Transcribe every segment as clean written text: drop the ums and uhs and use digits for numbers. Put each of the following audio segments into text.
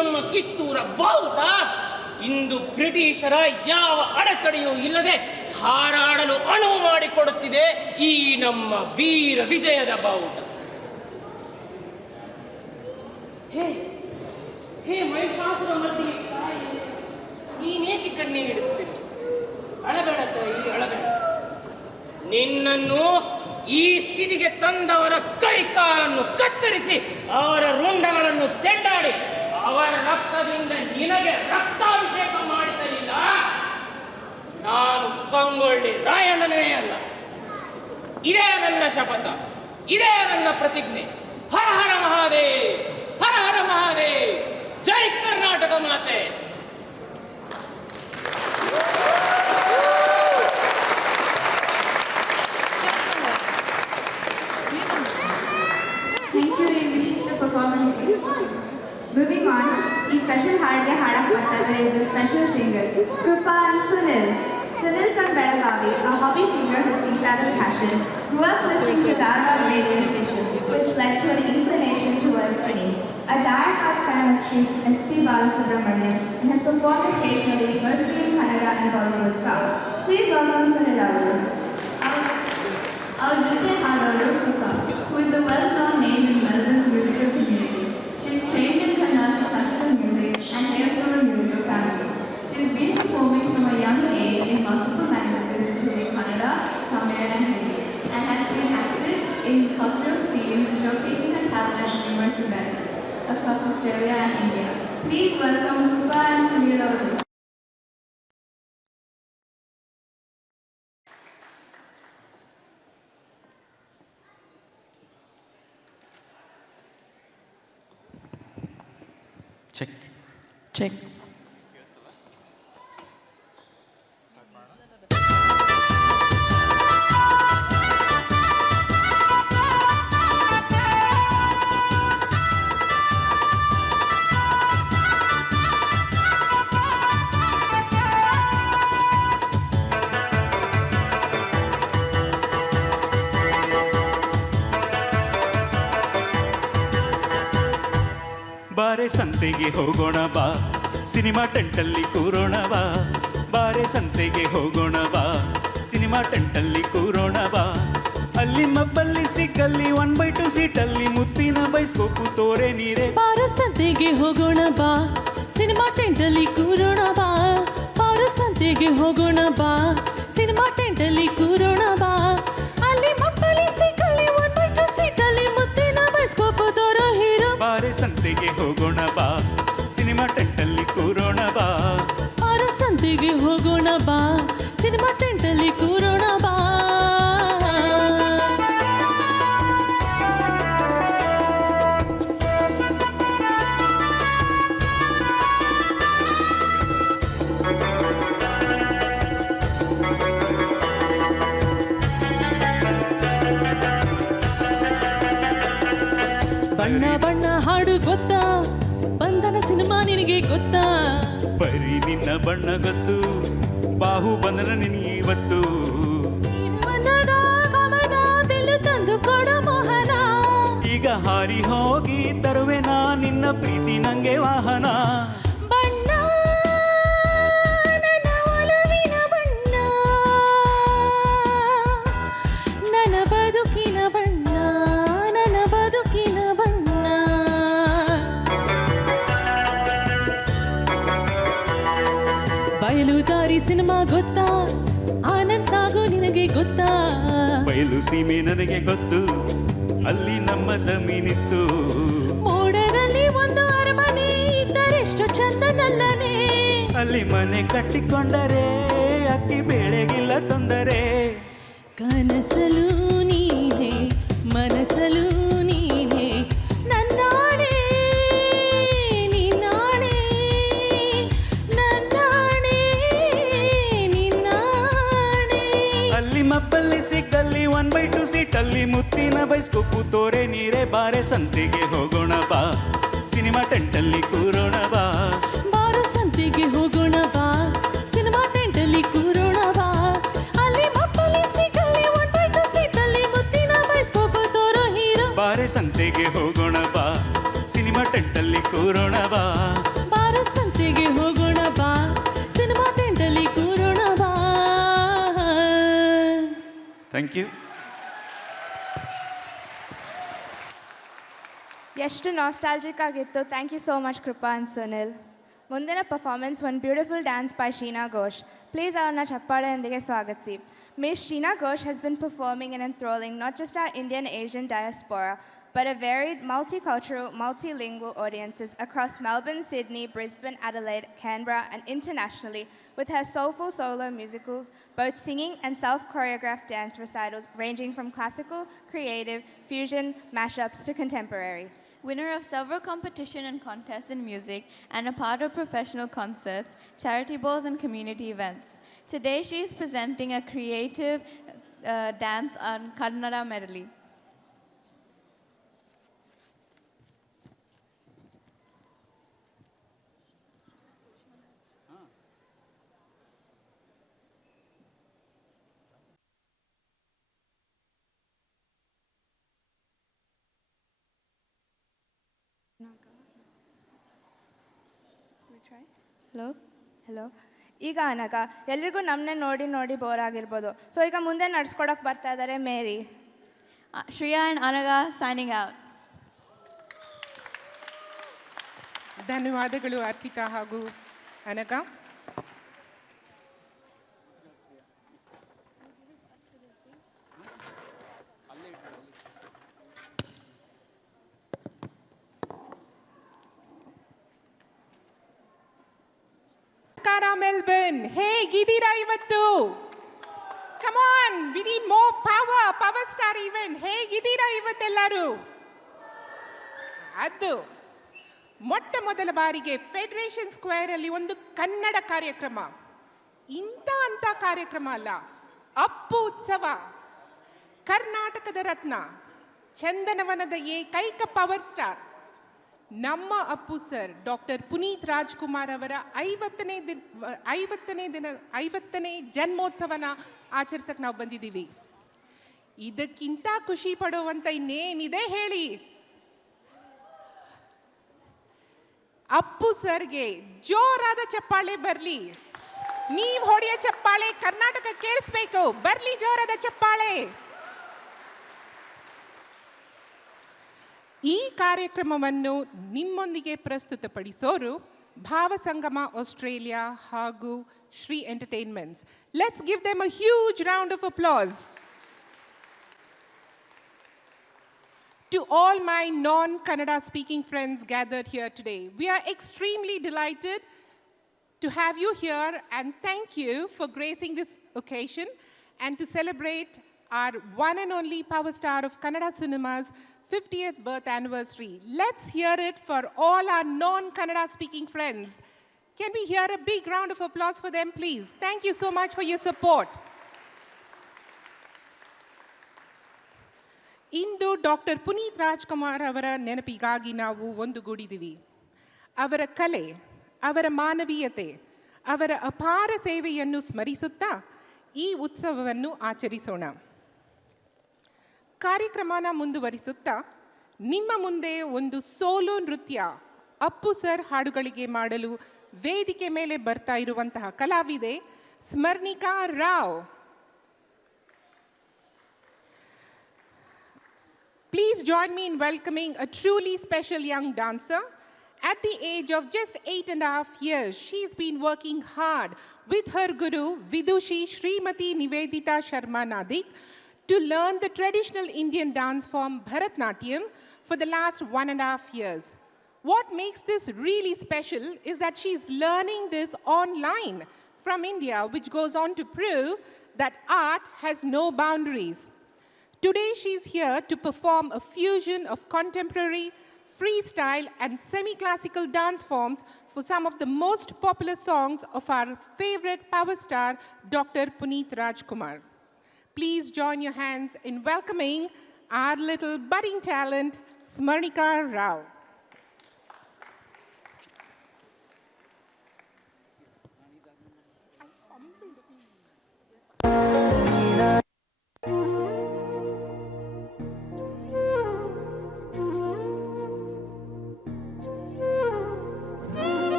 ನಮ್ಮ ಕಿತ್ತೂರ ಬಾವುಟ ಇಂದು ಬ್ರಿಟಿಷರ ಯಾವ ಅಡೆತಡೆಯೂ ಇಲ್ಲದೆ ಹಾರಾಡಲು ಅನುವು ಮಾಡಿಕೊಡುತ್ತಿದೆ ಈ ನಮ್ಮ ವೀರ ವಿಜಯದ ಬಾವುಟ. ಹೇ ಹೇ ಮಹಿಷಾಸುರ ಮರ್ದಿನಿ ತಾಯಿ, ನೀನೇಕೆ ಕಣ್ಣೀರಿಡುತ್ತೀರಿ? ಅಳಬೇಡ ತಾಯಿ, ಅಳಬೇಡ. ನಿನ್ನನ್ನು ಈ ಸ್ಥಿತಿಗೆ ತಂದವರ ಕೈಕಾಲನ್ನು ಕತ್ತರಿಸಿ ಅವರ ರುಂಡಗಳನ್ನು ಚೆಂಡಾಡಿ ಅವರ ರಕ್ತದಿಂದ ನಿನಗೆ ರಕ್ತಾಭಿಷೇಕ ಮಾಡಿಸಲಿಲ್ಲ ನಾನು ಸಂಗೊಳ್ಳಿ ರಾಯಣ್ಣನೇ ಅಲ್ಲ. ಇದೇ ನನ್ನ ಶಪಥ, ಇದೇ ನನ್ನ ಪ್ರತಿಜ್ಞೆ. ಹರ ಹರ ಮಹಾದೇವ್, ಹರ ಹರ ಮಹಾದೇವ್, ಜೈ ಕರ್ನಾಟಕ ಮಾತೆ. Moving on, ಈ ಸ್ಪೆಷಲ್ ಹಾಡಿಗೆ ಹಾಡಕ್ಕೆ ಬರ್ತಾ ಇದ್ದಾರೆ special singers Krupa and Sunil. Sunil from Belagavi, a hobby singer who sings out of passion, grew up listening to Dharwad radio station, which led to an inclination towards singing. A die-hard fan of his S.P. Balasubramanian and has performed occasionally mostly in Kannada and Bollywood songs. Please welcome Sunil Avaru. Our Nritya Hadaru Krupa, who is a well-known name in Melbourne's musical community. She is trained in Carnatic classical music and hails from a musical family. She has been performing from a young age in multiple languages including Kannada, Tamil and Hindi, and has been active in cultural scene, showcasing her talent at numerous events across Australia and India. Please welcome Krupa and Sunil Avaru. Check. ಬಾರೆ ಸಂತೆಗೆ ಹೋಗೋಣ ಬಾ, ಸಿನಿಮಾ ಟೆಂಟಲ್ಲಿ ಕೂರೋಣ ಬಾ. ಬಾರೆ ಸಂತೆಗೆ ಹೋಗೋಣ ಬಾ, ಸಿನಿಮಾ ಟೆಂಟಲ್ಲಿ ಕೂರೋಣ ಬಾ. ಅಲ್ಲಿ ಮಬ್ಬಲ್ಲಿ ಸಿಕ್ಕಲ್ಲಿ 1/2 ಸೀಟಲ್ಲಿ ಮುತ್ತಿನ ಬೈಸ್ಕೋಪು ತೋರೆ ನೀರೆ. ಬಾರೆ ಸಂತೆಗೆ ಹೋಗೋಣ ಬಾ, ಸಿನಿಮಾ ಟೆಂಟಲ್ಲಿ ಕೂರೋಣ ಬಾ. ಬಾರೆ ಸಂತೆಗೆ ಹೋಗೋಣ ಬಾ, ಸಿನಿಮಾ ಟೆಂಟಲ್ಲಿ ಕೂರೋಣ ಬಾ. ಅಲ್ಲಿ ಮಬ್ಬಲ್ಲಿ ಸಿಕ್ಕಲ್ಲಿ 1/2 ಸೀಟಲ್ಲಿ ಮುತ್ತಿನ ಬೈಸ್ಕೋಪು ತೋರೋ ಹೀರೋ. ಬಾರೆ ಸಂತೆಗೆ ಹೋಗೋಣ ಬಾ, ಸಿನಿಮಾ ಟೆಂಟಲ್ಲಿ ಕೂರೋಣ ಬಾ. ಬಾರೆ ಸಂತೆಗೆ ಹೋಗೋಣ ಬಾ, ಸಿನಿಮಾ ಟೆಂಟಲ್ಲಿ ಕೂರೋಣ ಬಾ. ಬಣ್ಣ ಬಣ್ಣ ಹಾಡು ಗೊತ್ತಾ, ಬಂಧನ ಸಿನಿಮಾ ನಿನಗೆ ಗೊತ್ತಾ? ಬರೀ ನಿನ್ನ ಬಣ್ಣ ಗೊತ್ತು, ಬಾಹು ಬಂಧನ ನಿನಗೆ ಇವತ್ತು. ಮನದ ಗಮನ ಬೆಲು ತಂದು ಕೊಡ ಮೋಹನ. ಈಗ ಹಾರಿ ಹೋಗಿ ತರುವೆನಾ ನಿನ್ನ ಪ್ರೀತಿ ನಂಗೆ ವಾಹನ. ಬಣ್ಣ ನನ್ನ ಒಲವಿನ ಬಣ್ಣ, ನನ್ನ ಬದುಕಿನ ಬಣ್ಣ, ನನ್ನ ಬದುಕಿನ ಬಣ್ಣ. ಬಯಲು ದಾರಿ ಸಿನಿಮಾ ಗೊತ್ತಾ, ಆನಂದ್ ನಾಗು ನಿನಗೆ ಗೊತ್ತಾ? ಬಯಲು ಸೀಮೆ ನನಗೆ ಗೊತ್ತು, ಅಲ್ಲಿ ನಮ್ಮ ಜಮೀನಿತ್ತು. ಮೋಡದಲ್ಲಿ ಒಂದು ಅರಮನೆ ಇದ್ದರೆಷ್ಟು ಚಂದನಲ್ಲನೆ. ಅಲ್ಲಿ ಮನೆ ಕಟ್ಟಿಕೊಂಡರೆ ಅಕ್ಕಿ ಬೇಳೆಗಿಲ್ಲ ತೊಂದರೆ. ಕನಸಲು ನೀನೆ, ಮನಸಲು ನೀನೆ, ನನ್ನಾಣೆ ನಿನ್ನಾಣೆ, ನನ್ನಾಣೆ ನಿನ್ನಾಣೆ. ಅಲ್ಲಿ ಮಬ್ಬಲ್ಲಿ ಸಿಕ್ಕಲ್ಲಿ 1/2 ಸೀಟಲ್ಲಿ ಮುತ್ತಿನ ಬೈಸ್ಕೋಪು ತೋರೆ ನೀರೆ. ಬಾರೆ ಸಂತೆಗೆ ಹೋಗೋಣ ಬಾ, ಸಿನಿಮಾ ಟೆಂಟಲ್ಲಿ ಕೂರೋಣ ಬಾ. ಬಾರೆ ಸಂತೆಗೆ ಹೋಗೋಣ ಬಾ, ಸಿನಿಮಾ ಟೆಂಟಲ್ಲಿ ಕೂರೋಣ ಬಾ. ಅಲ್ಲಿ ಮಬ್ಬಲ್ಲಿ ಸಿಕ್ಕಲ್ಲಿ 1/2 ಸೀಟಲ್ಲಿ ಮುತ್ತಿನ ಬೈಸ್ಕೋಪು ತೋರೋ ಹೀರೋ. ಬಾರೆ ಸಂತೆಗೆ ಹೋಗೋಣ ಬಾ, ಸಿನಿಮಾ ಟೆಂಟಲ್ಲಿ ಕೂರೋಣ ಬಾ. Thank you. ಎಷ್ಟು ನಾಸ್ಟಾಲ್ಜಿಕ್ ಆಗಿತ್ತು. Thank you so much Krupa and Sunil. ಮುಂದಿನ performance one beautiful dance by Sheena Ghosh. Please ಅವ್ರನ್ನ ಚಪ್ಪಾಳೆಯೊಂದಿಗೆ ಸ್ವಾಗತಿಸಿ. Miss Sheena Ghosh has been performing and enthralling not just our Indian Asian diaspora, but a varied, multicultural, multilingual audiences across Melbourne, Sydney, Brisbane, Adelaide, Canberra, and internationally with her soulful solo musicals, both singing and self-choreographed dance recitals ranging from classical, creative, fusion, mashups to contemporary. Winner of several competition and contests in music and a part of professional concerts, charity balls and community events. Today she is presenting a creative dance on Kannada medley. Hello. ಈಗ ಅನಗ ಎಲ್ರಿಗೂ ನಮ್ಮನ್ನೇ ನೋಡಿ ನೋಡಿ ಬೋರ್ ಆಗಿರ್ಬೋದು. ಸೊ ಈಗ ಮುಂದೆ ನಡ್ಸ್ಕೊಡಕ್ಕೆ ಬರ್ತಾ ಇದ್ದಾರೆ ಮೇರಿ. Shreya and Anaga signing out. ಧನ್ಯವಾದಗಳು ಅರ್ಪಿತಾ ಹಾಗೂ ಅನಗ. ನಮಸ್ಕಾರ ಮೆಲ್ಬರ್ನ್, ಹೇಗಿದ್ದೀರಾ ಇವತ್ತು? Come on, we need more power star event. ಹೇಗಿದ್ದೀರಾ ಇವತ್ತೆಲ್ಲರೂ? ಅದು ಮೊಟ್ಟ ಮೊದಲ ಬಾರಿಗೆ ಫೆಡರೇಷನ್ ಸ್ಕ್ವೇರ್ ಅಲ್ಲಿ ಒಂದು ಕನ್ನಡ ಕಾರ್ಯಕ್ರಮ. ಅಂತ ಕಾರ್ಯಕ್ರಮ ಅಲ್ಲ, ಅಪ್ಪು ಉತ್ಸವ. ಕರ್ನಾಟಕದ ರತ್ನ, ಚಂದನವನದ ಏಕೈಕ ಪವರ್ ಸ್ಟಾರ್ ನಮ್ಮ ಅಪ್ಪು ಸರ್ ಡಾಕ್ಟರ್ ಪುನೀತ್ ರಾಜ್ಕುಮಾರ್ ಅವರ 50ನೇ ಜನ್ಮೋತ್ಸವನ ಆಚರಿಸಕ್ಕೆ ನಾವು ಬಂದಿದ್ದೀವಿ. ಇದಕ್ಕಿಂತ ಖುಷಿ ಪಡುವಂತ ಇನ್ನೇನಿದೆ ಹೇಳಿ? ಅಪ್ಪು ಸರ್ಗೆ ಜೋರಾದ ಚಪ್ಪಾಳೆ ಬರಲಿ. ನೀವು ಹೊಡೆಯೋ ಚಪ್ಪಾಳೆ ಕರ್ನಾಟಕ ಕೇಳಿಸ್ಬೇಕು. ಬರಲಿ ಜೋರಾದ ಚಪ್ಪಾಳೆ. ಈ ಕಾರ್ಯಕ್ರಮವನ್ನು ನಿಮ್ಮೊಂದಿಗೆ ಪ್ರಸ್ತುತಪಡಿಸೋರು ಭಾವಸಂಗಮ ಆಸ್ಟ್ರೇಲಿಯಾ ಹಾಗೂ Shri entertainments. Let's give them a huge round of applause. To all my non-Kannada speaking friends gathered here today, we are extremely delighted to have you here and thank you for gracing this occasion and to celebrate our one and only power star of Kannada cinema's 50th birth anniversary. Let's hear it for all our non-Kannada speaking friends. Can we hear a big round of applause for them, please? Thank you so much for your support. ಇಂದು doctor Puneeth Rajkumar ಅವರ ನೆನಪಿಗಾಗಿ ನಾವು ಒಂದುಗೂಡಿದ್ದೀವಿ. ಅವರ ಕಲೆ, ಅವರ ಮಾನವೀಯತೆ, ಅವರ ಅಪಾರ ಸೇವೆಯನ್ನು ಸ್ಮರಿಸುತ್ತಾ ಈ ಉತ್ಸವವನ್ನು ಆಚರಿಸೋಣ. ಕಾರ್ಯಕ್ರಮನ ಮುಂದುವರಿಸುತ್ತಾ ನಿಮ್ಮ ಮುಂದೆ ಒಂದು ಸೋಲೋ ನೃತ್ಯ ಅಪ್ಪು ಸರ್ ಹಾಡುಗಳಿಗೆ ಮಾಡಲು ವೇದಿಕೆ ಮೇಲೆ ಬರ್ತಾ ಇರುವಂತಹ ಕಲಾವಿದೆ ಸ್ಮರ್ಣಿಕಾ Rao. Please join me in welcoming a truly special young dancer. At the age of just 8.5 years, she's been working hard with her guru, Vidushi Srimati Nivedita Sharma Nadik, to learn the traditional Indian dance form Bharatnatyam for the last 1.5 years. What makes this really special is that she's learning this online from India, which goes on to prove that art has no boundaries. Today she's here to perform a fusion of contemporary, freestyle and semi-classical dance forms for some of the most popular songs of our favorite power star, Dr. Puneeth Rajkumar. Please join your hands in welcoming our little budding talent, Smrnika Rao.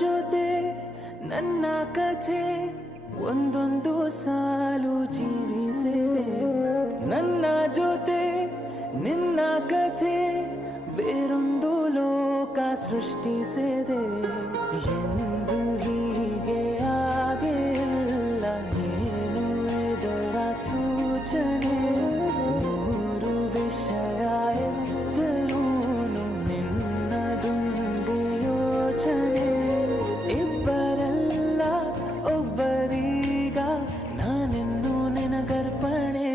ಜೊತೆ ನನ್ನ ಕಥೆ ಒಂದೊಂದು ಸಾಲು ಜೀವಿಸಿದೆ. ನನ್ನ ಜೊತೆ ನಿನ್ನ ಕಥೆ ಬೇರೊಂದು ಲೋಕ ಸೃಷ್ಟಿಸಿದೆ. ಎಂದು ಹೀಗೆ ಆಗಿಲ್ಲ, ಏನು ಇದರ ಸೂಚನೆ? ನೂರು ವಿಷಯ ಎತ್ತರೂನು ನಿನ್ನದೊಂದೇ ಯೋಚನೆ. ಇಬ್ಬರಲ್ಲ ಒಬ್ಬರೀಗ ನಾನೆನ್ನು ನಿನಗರ್ಪಣೆ.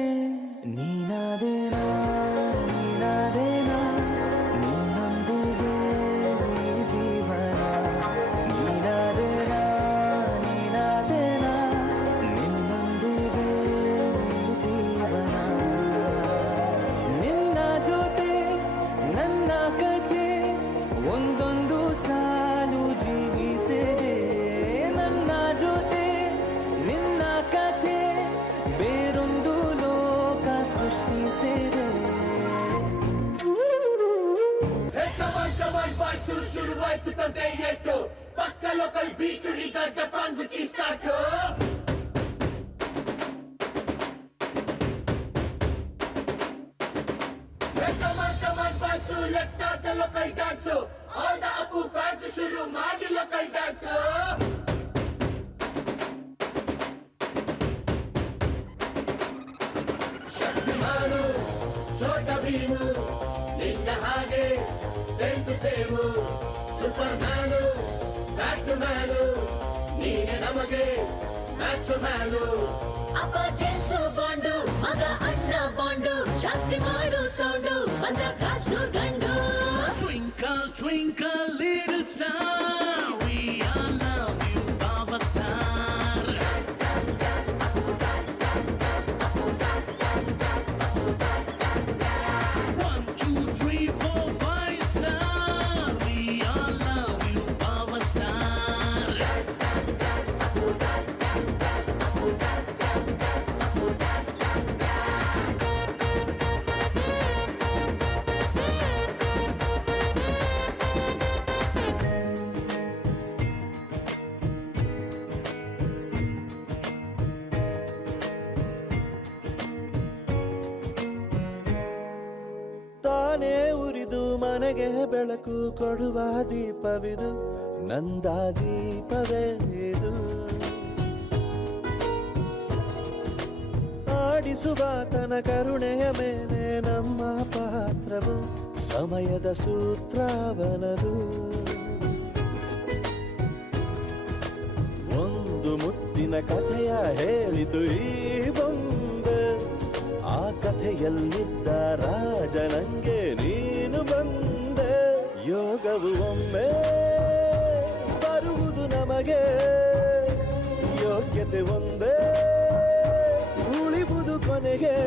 ನೀನಾದೇನಾ ನೀನಾದೇನಾ ನಿನ್ನೊಂದಿಗೆ ಈ ಜೀವನ. ನೀನಾದೇನಾ ನೀನಾದೇನಾ ನಿನ್ನೊಂದಿಗೆ ಈ ಜೀವನ. ನಿನ್ನ ಜೊತೆ ನನ್ನ ಕಥೆ ಒಂದೊಂದು ಸಾಲು ಜೀವಿಸಿದೆ. ನನ್ನ ಜೊತೆ ನಿನ್ನ ಕಥೆ ಬೇರೊಂದು ಲೋಕ ಸೃಷ್ಟಿಸಿದೆ. ಶುರುವಾಯ್ತು ತಂದೆ ಎಟ್ಟು ಪಕ್ಕ ಲೋಕಲ್ ಬೀಟು ಈಗ ಡಬ್ಬಂಗು ಚೀಸ್ಟಾಟು. Let's start the local dance. All the Apu fans ಶುರು ಮಾಡಿ local dance. ಶಕ್ತಿಮಾನು ಛೋಟ ಭೀಮು ನಿನ್ನ ಹಾಗೆ same to same. Superman bat to man ನೀನೆ ನಮಗೆ ಮ್ಯಾಚ್ ಮ್ಯಾನು. ಅಪ್ಪ ಜೇನ್ಸು ಬಾಂಡು ಮಗ ಅಣ್ಣ ಬಾಂಡು ಜಾಸ್ತಿ ಮಾಡು ಸೌಂಡು ಬಂದ ಕಾಜ್ನೂರ್ ಗಂಡು. Twinkle, twinkle, little star, we all love you, Baba Star. Dance, dance, dance, Apu dance, dance, dance, Apu dance, dance, dance, Apu dance, dance, dance. 1, 2, 3, 4, 5 star, we all love you, Baba Star. Dance, dance, dance, Apu dance, dance, dance, Apu dance, dance, dance, Apu dance, dance, dance. ತಾನೇ ಉರಿದು ಮನೆಗೆ ಬೆಳಕು ಕೊಡುವ ದೀಪವಿದು, ನಂದ ದೀಪವೇ ಇದು. ಆಡಿಸುವ ತನ ಕರುಣೆಯ ಮೇಲೆ ನಮ್ಮ ಪಾತ್ರವು, ಸಮಯದ ಸೂತ್ರವನದು. ಒಂದು ಮುತ್ತಿನ ಕಥೆಯ ಹೇಳಿತು ಈ ಬೊಂಬೆ, ಆ ಕಥೆಯಲ್ಲಿದ್ದ ರಾಜ ನಂಗೆ ನೀನು ಬಂದೆ. ಯೋಗವು ಒಮ್ಮೆ ಬರುವುದು ನಮಗೆ, ಯೋಗ್ಯತೆ ಒಂದೇ ಉಳಿವುದು ಕೊನೆಗೆ.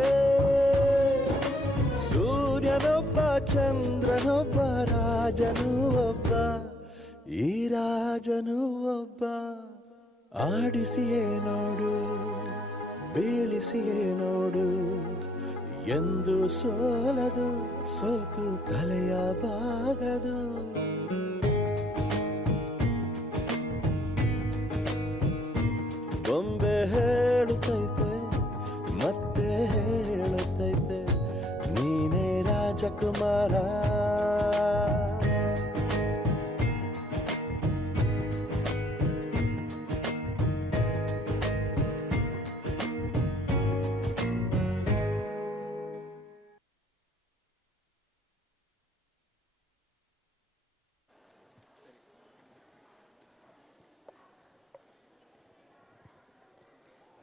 ಸೂರ್ಯನೊಬ್ಬ ಚಂದ್ರನೊಬ್ಬ ರಾಜನು ಒಬ್ಬ, ಈ ರಾಜನು ಒಬ್ಬ. ಆಡಿಸಿಯೇ ನೋಡು ಬೀಳಿಸಿಯೇ ನೋಡು, ಎಂದು ಸೋಲದು ಸೋತು ತಲೆಯ ಬಾಗದು. ಬೊಂಬೆ ಹೇಳುತ್ತೈತೆ ಮತ್ತೆ ಹೇಳುತ್ತೈತೆ, ನೀನೇ ರಾಜಕುಮಾರ.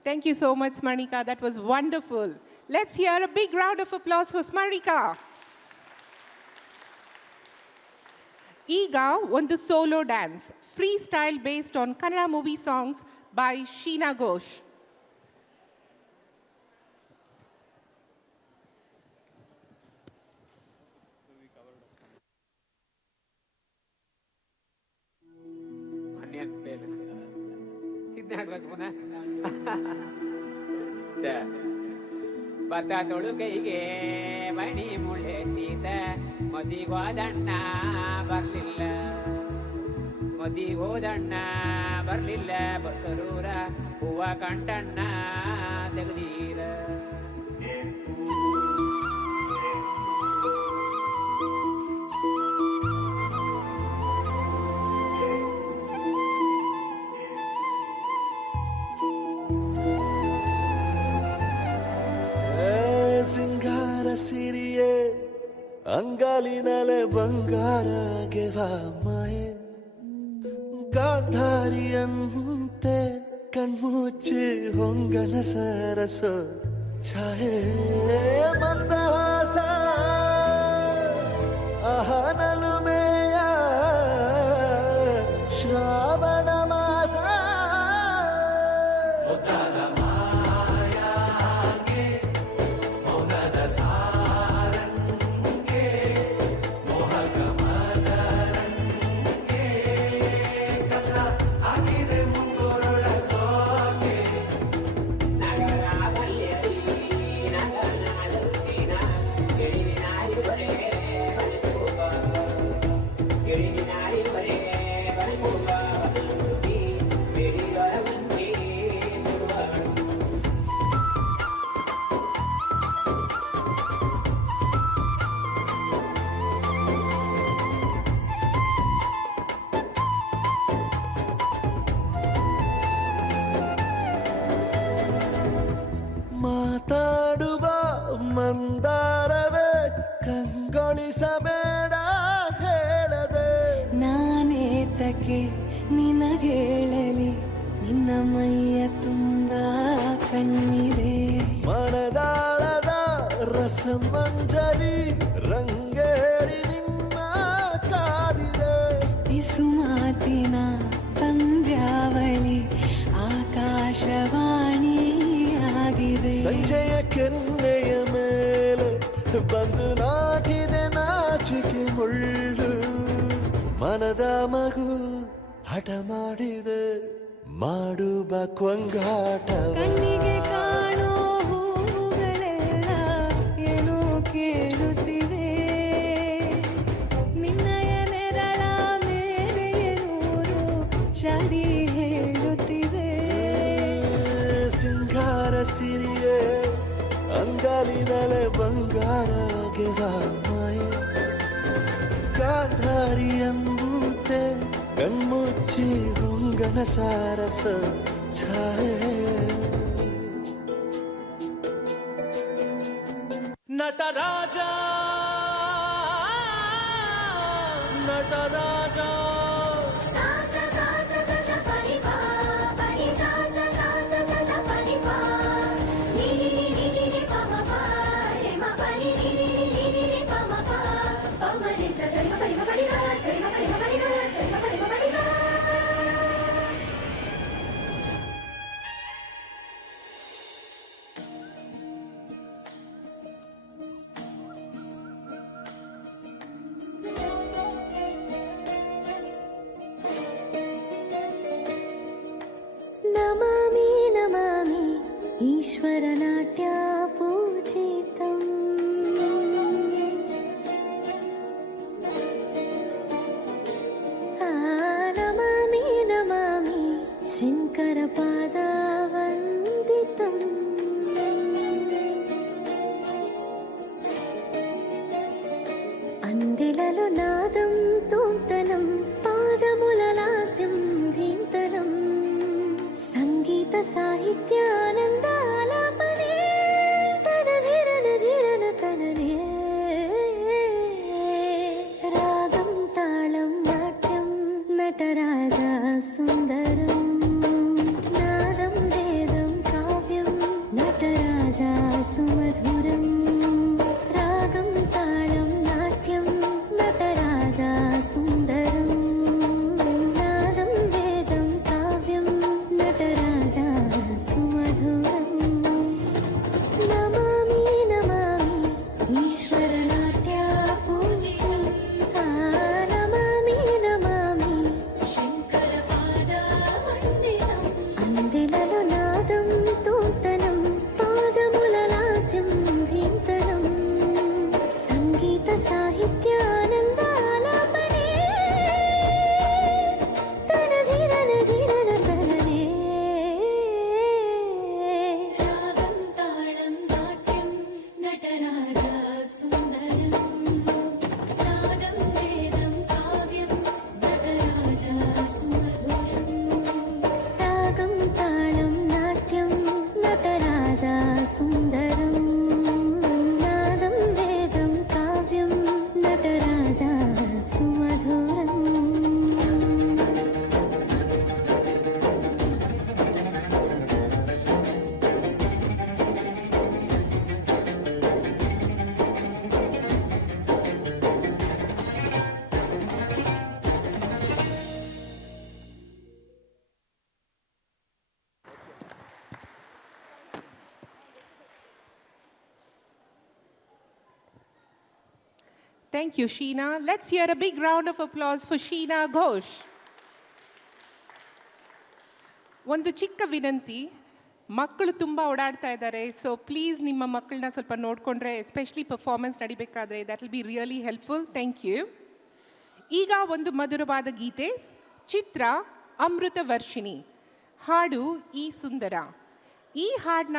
Thank you so much, Smarnika. That was wonderful. Let's hear a big round of applause for Smarnika. ಈಗ ಒಂದು solo dance, freestyle based on Kannada movie songs by Sheena Ghosh. ಭತ್ತ ತೊಳುಕೈಗೆ ಮಣಿ ಮುಳ್ಳೆಟ್ಟಿದ ಮದಿಗೋದಣ್ಣ ಬರ್ಲಿಲ್ಲ. ಮದಿ ಹೋದಣ್ಣ ಬರ್ಲಿಲ್ಲ ಬಸರೂರ ಹೂವ ಕಂಟಣ್ಣ ತೆಗದೀರ ಸಿಂಗಾರ ಸಿರಿಯೇ ಅಂಗಾಲಿನಲೆ ಬಂಗಾರ ಗೆವ ಮಾಯೆ ಗಾಂಧಾರಿಯಂತೆ ಕಣ್ಮುಚ್ಚಿ ಹೊಂಗನ ಸರಸ ಛಾಯೆ ಮಂದಹಾಸ ಅಹನಲುಮೆಯ ಶ್ರಾವಣ ಮಾಸ ಮಾತಾಡುವ ಮಂದಾರವೇ ಕಂಗೊಳಿಸಬೇಡ ಹೇಳದೆ ನಾನೇತಕ್ಕೆ ನಿನಗೇಳಲಿ ನಿನ್ನ ಮೈಯ ತುಂಬ ಕಣ್ಣಿದೆ ಮನದಾಳದ ರಸಮಂಜರಿ ರಂಗೇರಿ ನಿನ್ನ ಕಾದಿದೆ ಬಿಸು ಮಾತಿನ ಪಂದ್ಯಾವಳಿ ಆಕಾಶವಾಣಿಯಾಗಿದೆ ಸಂಜೆಯ ಕೆನ್ನೆಯ ಮೇಲೆ ಬಂದು ನಾಟಿದೆ ನಾಚಿಕೆ ಮುಳ್ಳು ಮನದ ಮಗು ಹಠ ಮಾಡಿದೆ ಮಾಡುವ ಕೊಂಗಾಟ ಕಣ್ಣಿಗೆ ಕಾಣೋ ಹೂಗಳೆಲ್ಲ ಏನೋ ಕೇಳುತ್ತಿವೆ ನಿನ್ನಯ ನೆರಳ ಮೇಲೆ ನೂರು ಚಡಿ ಹೇಳುತ್ತಿವೆ ಸಿಂಗಾರ ಸಿರಿಯೇ ಅಂಗಾಲಿನಲೆ ಬಂಗಾರ ಗೆವ ಮಾಯೆ ಗಾಂಧಾರಿಯಂತೆ ಕಣ್ಮುಚ್ಚಿ ಹೊಂಗನ ಸಾರಸ ಛಾಯೆ ನಟರಾಜ ನಟರಾಜ ನಮಾಮಿ ನಮಾಮಿ ಈಶ್ವರನಾಟ್ಯ ಪೂಜಿತಂ ನಮಾಮಿ ನಮಾಮಿ ಶಂಕರ ಪಾದವಂದಿತಂ అందిలలో నాదం తోంతనం పాదములలాస్యం ధీంతనం సంగీత సాహిత్యానందాలాపనే తనధిరన ధిరన తననే రాగం తాళం నాట్యం నటరాజ సుందరం నాదం వేదం కావ్యం నటరాజ సుమధురం రాగం తాళం నాట్యం నటరాజ సుందరం నాదం వేదం కావ్యం నటరాజ సుమధురం నమామి నమామి ఈశ్వరనాట్య పూజితం నమామి నమామి శంకర పాద వందితం అందెలలో నాదం తోంతనం పాదములలాస్యం ధీంతనం Thank you, Sheena. Let's hear a big round of applause for Sheena Ghosh. ಒಂದು ಚಿಕ್ಕ ವಿನಂತಿ, ಮಕ್ಕಳು ತುಂಬ ಓಡಾಡ್ತಾ ಇದ್ದಾರೆ, ಸೊ ಪ್ಲೀಸ್ ನಿಮ್ಮ ಮಕ್ಕಳನ್ನ ಸ್ವಲ್ಪ ನೋಡಿಕೊಂಡ್ರೆ, ಎಸ್ಪೆಷಲಿ ಪರ್ಫಾರ್ಮೆನ್ಸ್ ನಡಿಬೇಕಾದ್ರೆ that will be really helpful. Thank you. ಈಗ ಒಂದು ಮಧುರವಾದ ಗೀತೆ, ಚಿತ್ರ ಅಮೃತ ವರ್ಷಿಣಿ, ಹಾಡು ಈ ಸುಂದರ. ಈ ಹಾಡನ್ನ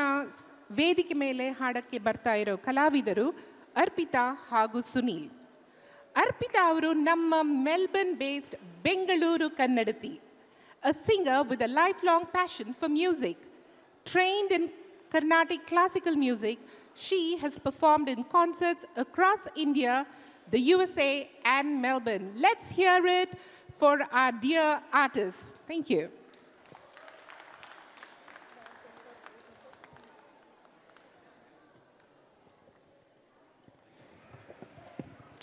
ವೇದಿಕೆ ಮೇಲೆ ಹಾಡಕ್ಕೆ ಬರ್ತಾ ಇರೋ ಕಲಾವಿದರು ಅರ್ಪಿತಾ ಹಾಗೂ ಸುನೀಲ್. ಅರ್ಪಿತಾ ಅವರು ನಮ್ಮ Melbourne based Bengaluru Kannadathi, a singer with a lifelong passion for music. Trained in Carnatic classical music, she has performed in concerts across India, the USA and Melbourne. Let's hear it for our dear artist. Thank you.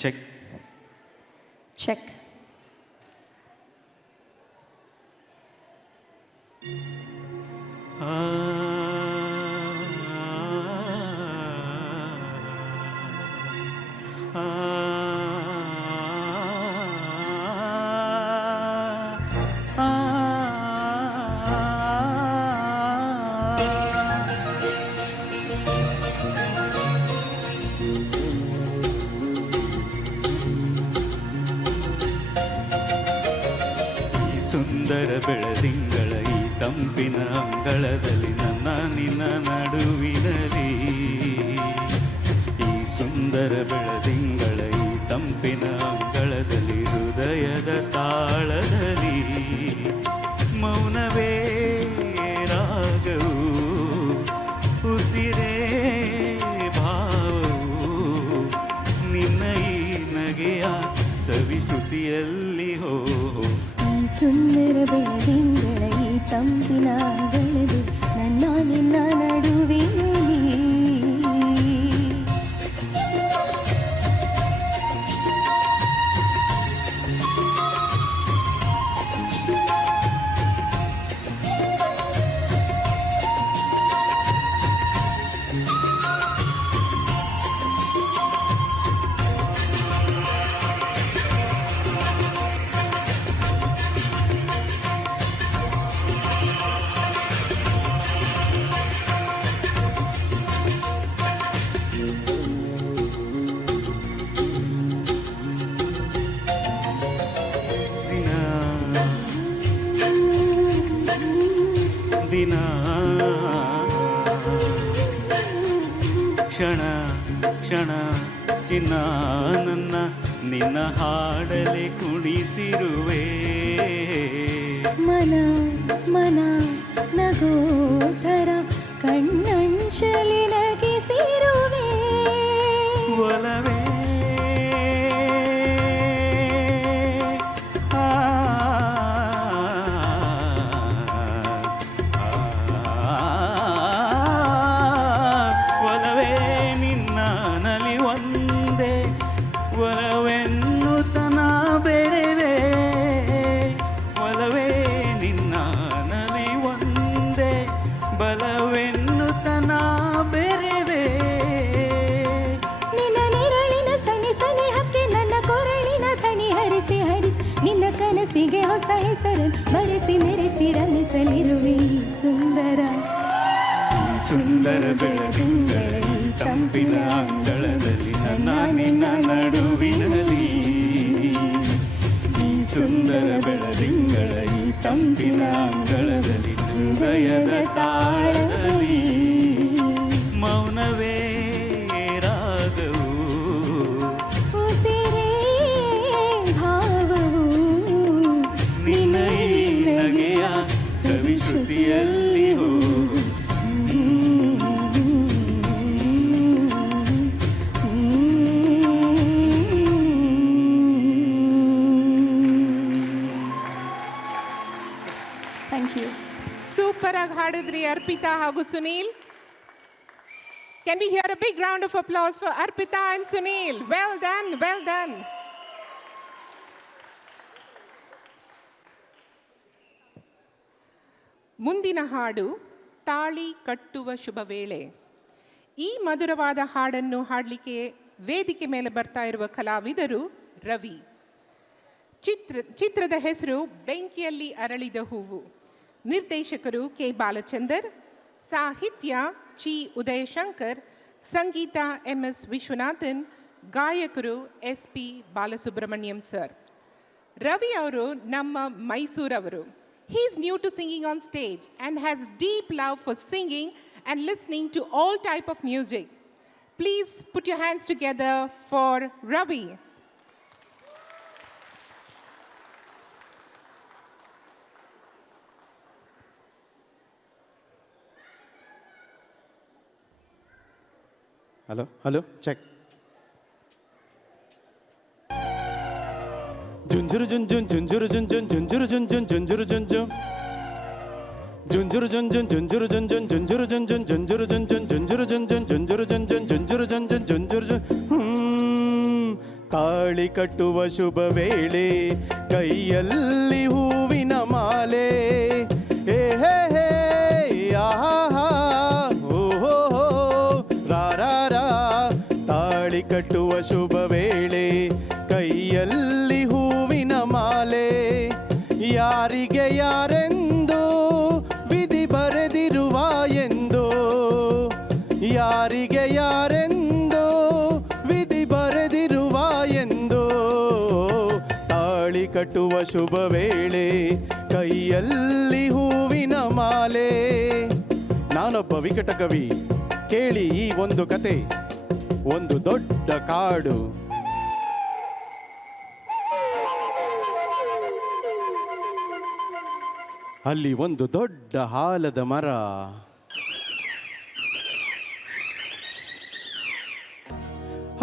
Check. Check. ಸುಂದರ ಬೆಳದಿಂಗಳ ಈ ತಂಪಿನ ಅಂಗಳದಲ್ಲಿ ನನ್ನ ನಿನ್ನ ನಡುವಿನಲ್ಲಿ, ಈ ಸುಂದರ ಬೆಳದಿಂಗಳ ಈ ತಂಪಿನ ಅಂಗಳದಲ್ಲಿ ಹೃದಯದ ತಾಳದಲ್ಲಿ ಮೌನವೇ ರಾಗವು, ಉಸಿರೇ ಭಾವವು, ನಿನ್ನ ಈ ನಗೆಯ ಸವಿಶ್ರುತಿಯಲ್ಲಿ ಹೋ. ಸುಂದರ ಬೆಳದಿಂಗಳ ಈ ತಂಪಿನ ಅಂಗಳದಲ್ಲಿ ನನ್ನ ನಿನ್ನ ನಡುವಿನಲ್ಲಿ, ದಿನ ಕ್ಷಣ ಕ್ಷಣ ಚಿನ್ನ ನನ್ನ ನಿನ್ನ ಹಾಡಲೆ ಕುಣಿಸಿರುವೆ, ಮನ ಮನ ನಗೋತರ ಕಣ್ಣಂಚಲಿ ನಗಿಸಿರುವೆ, ಒಲವೇ ಕನಸಿಗೆ ಹೊಸ ಹೆಸರನ್ನು ಬರೆಸಿ ಮೆರೆಸಿ ರಮಿಸಲಿರುವೆ ಸುಂದರ, ಸುಂದರ ಬೆಳದಿಂಗಳ ಈ ತಂಪಿನ ಅಂಗಳದಲ್ಲಿ ನನ್ನ ನಿನ್ನ ನಡುವಿನಲ್ಲಿ, ಈ ಸುಂದರ ಬೆಳದಿಂಗಳ ಈ ತಂಪಿನ ಅಂಗಳದಲ್ಲಿ ಹೃದಯದ ತಾಳದಲ್ಲಿ ಮೌನವೇ ರಾಗವು, ಉಸಿರೇ ಭಾವವು, ನಿನ್ನ ಈ ನಗೆಯ ಸವಿಶ್ರುತಿಯಲ್ಲಿ ಹೋ. ಸೂಪರ್ ಆಗಿ ಹಾಡಿದ್ರಿ ಅರ್ಪಿತಾ ಹಾಗೂ Sunil. Can we hear a big round of applause for Arpita and Sunil? Well done, well done. ಮುಂದಿನ ಹಾಡು ತಾಳಿ ಕಟ್ಟುವ ಶುಭ ವೇಳೆ. ಈ ಮಧುರವಾದ ಹಾಡನ್ನು ಹಾಡಲಿಕ್ಕೆ ವೇದಿಕೆ ಮೇಲೆ ಬರ್ತಾ ಇರುವ ಕಲಾವಿದರು ರವಿ. ಚಿತ್ರದ ಹೆಸರು ಬೆಂಕಿಯಲ್ಲಿ ಅರಳಿದ ಹೂವು. ನಿರ್ದೇಶಕರು ಕೆ ಬಾಲಚಂದರ್, ಸಾಹಿತ್ಯ ಚಿ ಉದಯಶಂಕರ್, ಸಂಗೀತ MS ವಿಶ್ವನಾಥನ್, ಗಾಯಕರು SP ಬಾಲಸುಬ್ರಹ್ಮಣ್ಯಂ ಸರ್. ರವಿ ಅವರು ನಮ್ಮ ಮೈಸೂರವರು. He is new to singing on stage and has deep love for singing and listening to all type of music. Please put your hands together for Ravi. Hello, check. Junjuru jun jun junjuru jun jun junjuru jun jun junjuru jun jun junjuru jun jun junjuru jun jun junjuru jun jun junjuru jun jun junjuru jun jun junjuru jun jun junjuru jun jun junjuru jun. ತಾಳಿ ಕಟ್ಟುವ ಶುಭ ವೇಳೆ ಕೈಯಲ್ಲಿ ಹೂವಿನ ಮಾಲೆ ಹೇ ಹೇ ಹೇ ಆಹಾ ಓಹೋ ರಾರಾ ತಾಳಿ ಕಟ್ಟುವ ಶುಭ ವೇಳೆ ಕೈಯಲ್ಲಿ ಹೂವಿನ ಮಾಲೆ ಯಾರಿಗೆ ಯಾರೆಂದು ವಿಧಿ ಬರೆದಿರುವ ಎಂದು ಯಾರಿಗೆ ಯಾರೆಂದು ವಿಧಿ ಬರೆದಿರುವ ಎಂದು ತಾಳಿ ಕಟ್ಟುವ ಶುಭ ವೇಳೆ ಕೈಯಲ್ಲಿ ಹೂವಿನ ಮಾಲೆ. ನಾನೊಬ್ಬ ವಿಕಟ ಕವಿ, ಕೇಳಿ ಈ ಒಂದು ಕತೆ. ಒಂದು ದೊಡ್ಡ ಕಾಡು, ಅಲ್ಲಿ ಒಂದು ದೊಡ್ಡ ಆಲದ ಮರ.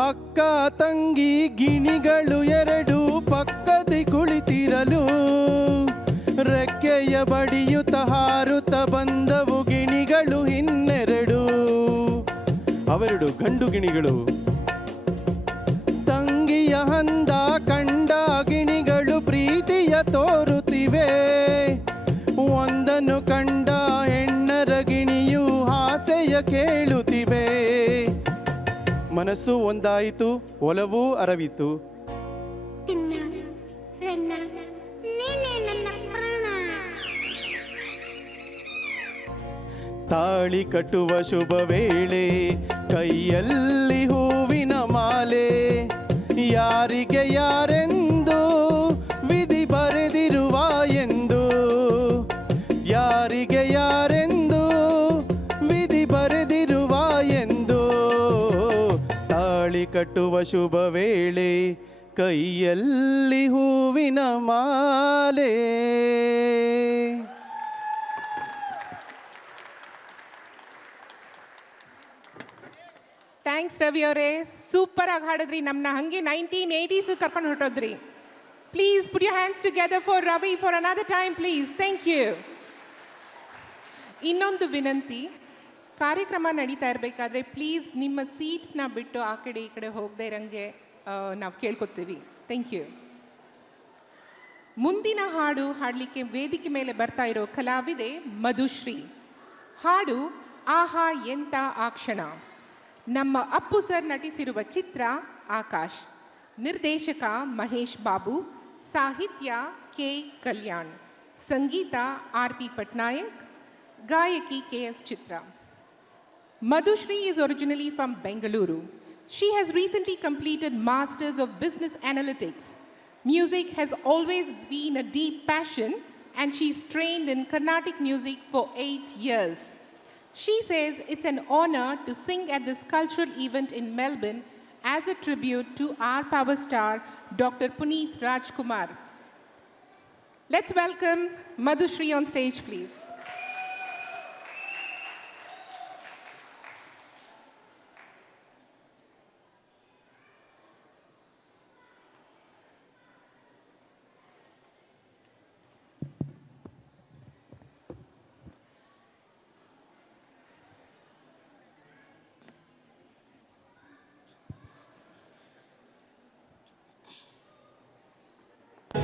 ಅಕ್ಕ ತಂಗಿ ಗಿಣಿಗಳು ಎರಡು ಪಕ್ಕದಿ ಕುಳಿತಿರಲು ರೆಕ್ಕೆಯ ಬಡಿಯುತ್ತ ಹಾರುತ್ತ ಬಂದವು ಗಿಣಿಗಳು ಇನ್ನೆರಡು. ಅವೆರಡು ಗಂಡು ಗಿಣಿಗಳು. ತಂಗಿಯ ಹಂದ ಕಂಡ ಗಿಣಿಗಳು ಪ್ರೀತಿಯ ತೋರುತ್ತಿವೆ. ಒಂದನ್ನು ಕಂಡ ಹೆಣ್ಣರ ಗಿಣಿಯು ಆಸೆಯ ಕೇಳುತ್ತಿವೆ. ಮನಸ್ಸು ಒಂದಾಯಿತು, ಒಲವೂ ಅರವಿತು. ತಾಳಿ ಕಟ್ಟುವ ಶುಭ ವೇಳೆ ಕೈಯಲ್ಲಿ ಹೂವಿನ ಮಾಲೆ ಯಾರಿಗೆ ಯಾರೆಂದು ವಿಧಿ ಬರೆದಿರುವ ಎಂದು ಯಾರಿಗೆ ಯಾರೆಂದು ವಿಧಿ ಬರೆದಿರುವ ಎಂದು ತಾಳಿ ಕಟ್ಟುವ ಶುಭ ವೇಳೆ ಕೈಯಲ್ಲಿ ಹೂವಿನ ಮಾಲೆ. ಥ್ಯಾಂಕ್ಸ್ ರವಿ ಅವರೇ, ಸೂಪರ್ ಆಗಿ ಹಾಡಿದ್ರಿ. ನಮ್ಮನ್ನ ಹಂಗೆ 1980s ಕರ್ಕೊಂಡು ಹೊರಟೋದ್ರಿ. Please put your hands together for Ravi for another time please. Thank you. ಇನ್ನೊಂದು ವಿನಂತಿ, ಕಾರ್ಯಕ್ರಮ ನಡೀತಾ ಇರಬೇಕಾದ್ರೆ ಪ್ಲೀಸ್ ನಿಮ್ಮ ಸೀಟ್ಸ್ನ ಬಿಟ್ಟು ಆ ಕಡೆ ಈ ಕಡೆ ಹೋಗದೆ ಇರಂಗೆ ನಾವು ಕೇಳ್ಕೊತೀವಿ. Thank you. ಮುಂದಿನ ಹಾಡು ಹಾಡಲಿಕ್ಕೆ ವೇದಿಕೆ ಮೇಲೆ ಬರ್ತಾ ಇರೋ ಕಲಾವಿದೆ ಮಧುಶ್ರೀ. ಹಾಡು ಆಹಾ ಎಂತ ಆ ಕ್ಷಣ. ನಮ್ಮ ಅಪ್ಪು ಸರ್ ನಟಿಸಿರುವ ಚಿತ್ರ ಆಕಾಶ್. ನಿರ್ದೇಶಕ ಮಹೇಶ್ ಬಾಬು, ಸಾಹಿತ್ಯ ಕೆ ಕಲ್ಯಾಣ್, ಸಂಗೀತ RP ಪಟ್ನಾಯಕ್, ಗಾಯಕಿ KS ಚಿತ್ರ. Madhushri is originally from Bengaluru. She has recently completed Masters of Business Analytics. Music has always been a deep passion and she's trained in Carnatic music for 8 years. She says it's an honor to sing at this cultural event in Melbourne as a tribute to our power star, Dr. Puneeth Rajkumar. Let's welcome Madhushri on stage, please.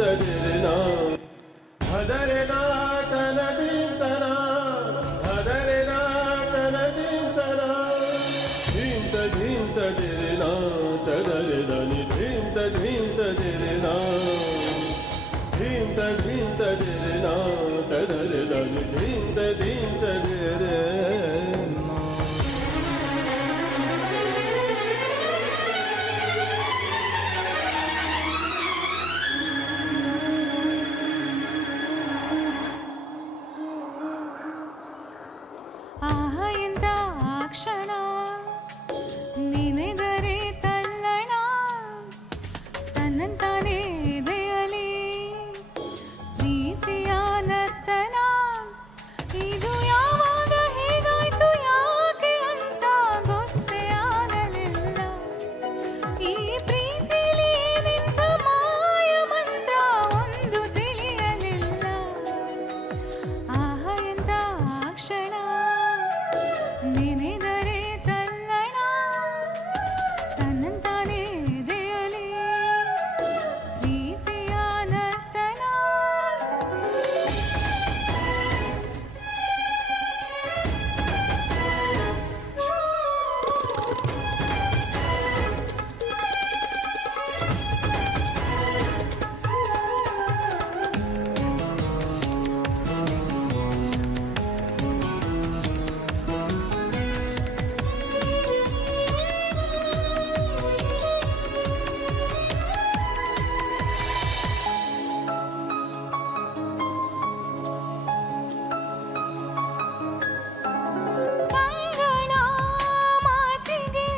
ತದಿರ್ನಾ ಹದರೆನಾ ತನದಿಂತನ ಹದರೆನಾ ತನದಿಂತನ ಇಂತ ಧೀಂ ತದಿರಿನ ತದರೆ ಧನಿ ಧೀಂ ತದಿರಿನ ಧೀಂ ತದಿರಿನ ತದರೆ ಧನಿ ಧೀಂ ತದಿರಿನ. ಆಹ ಎಂತ ಕ್ಷಣ ನೆನೆದರೆ ತಲ್ಲಣ ತನ್ನಂತಾನೇ ಎದೆಯಲಿ ಪ್ರೀತಿಯ ನರ್ತನ ಇದು ಯಾವಾಗ ಹೇಗಾಯ್ತು ಯಾಕೆ ಅಂತ ಗೊತ್ತೇ ಆಗಲಿಲ್ಲ ಈ ಪ್ರೀತಿಲಿ ಏನೆಂಥ ಮಾಯ ಮಂತ್ರ ಒಂದು ತಿಳಿಯಲಿಲ್ಲ ಆಹ ಎಂತ ಕ್ಷಣ ನೆನೆದರೆ ತಲ್ಲಣ ತನ್ನಂತಾನೇ ಎದೆಯಲಿ ಪ್ರೀತಿಯ ನರ್ತನ. ಕಂಗಳ ಮಾತಿಗೆ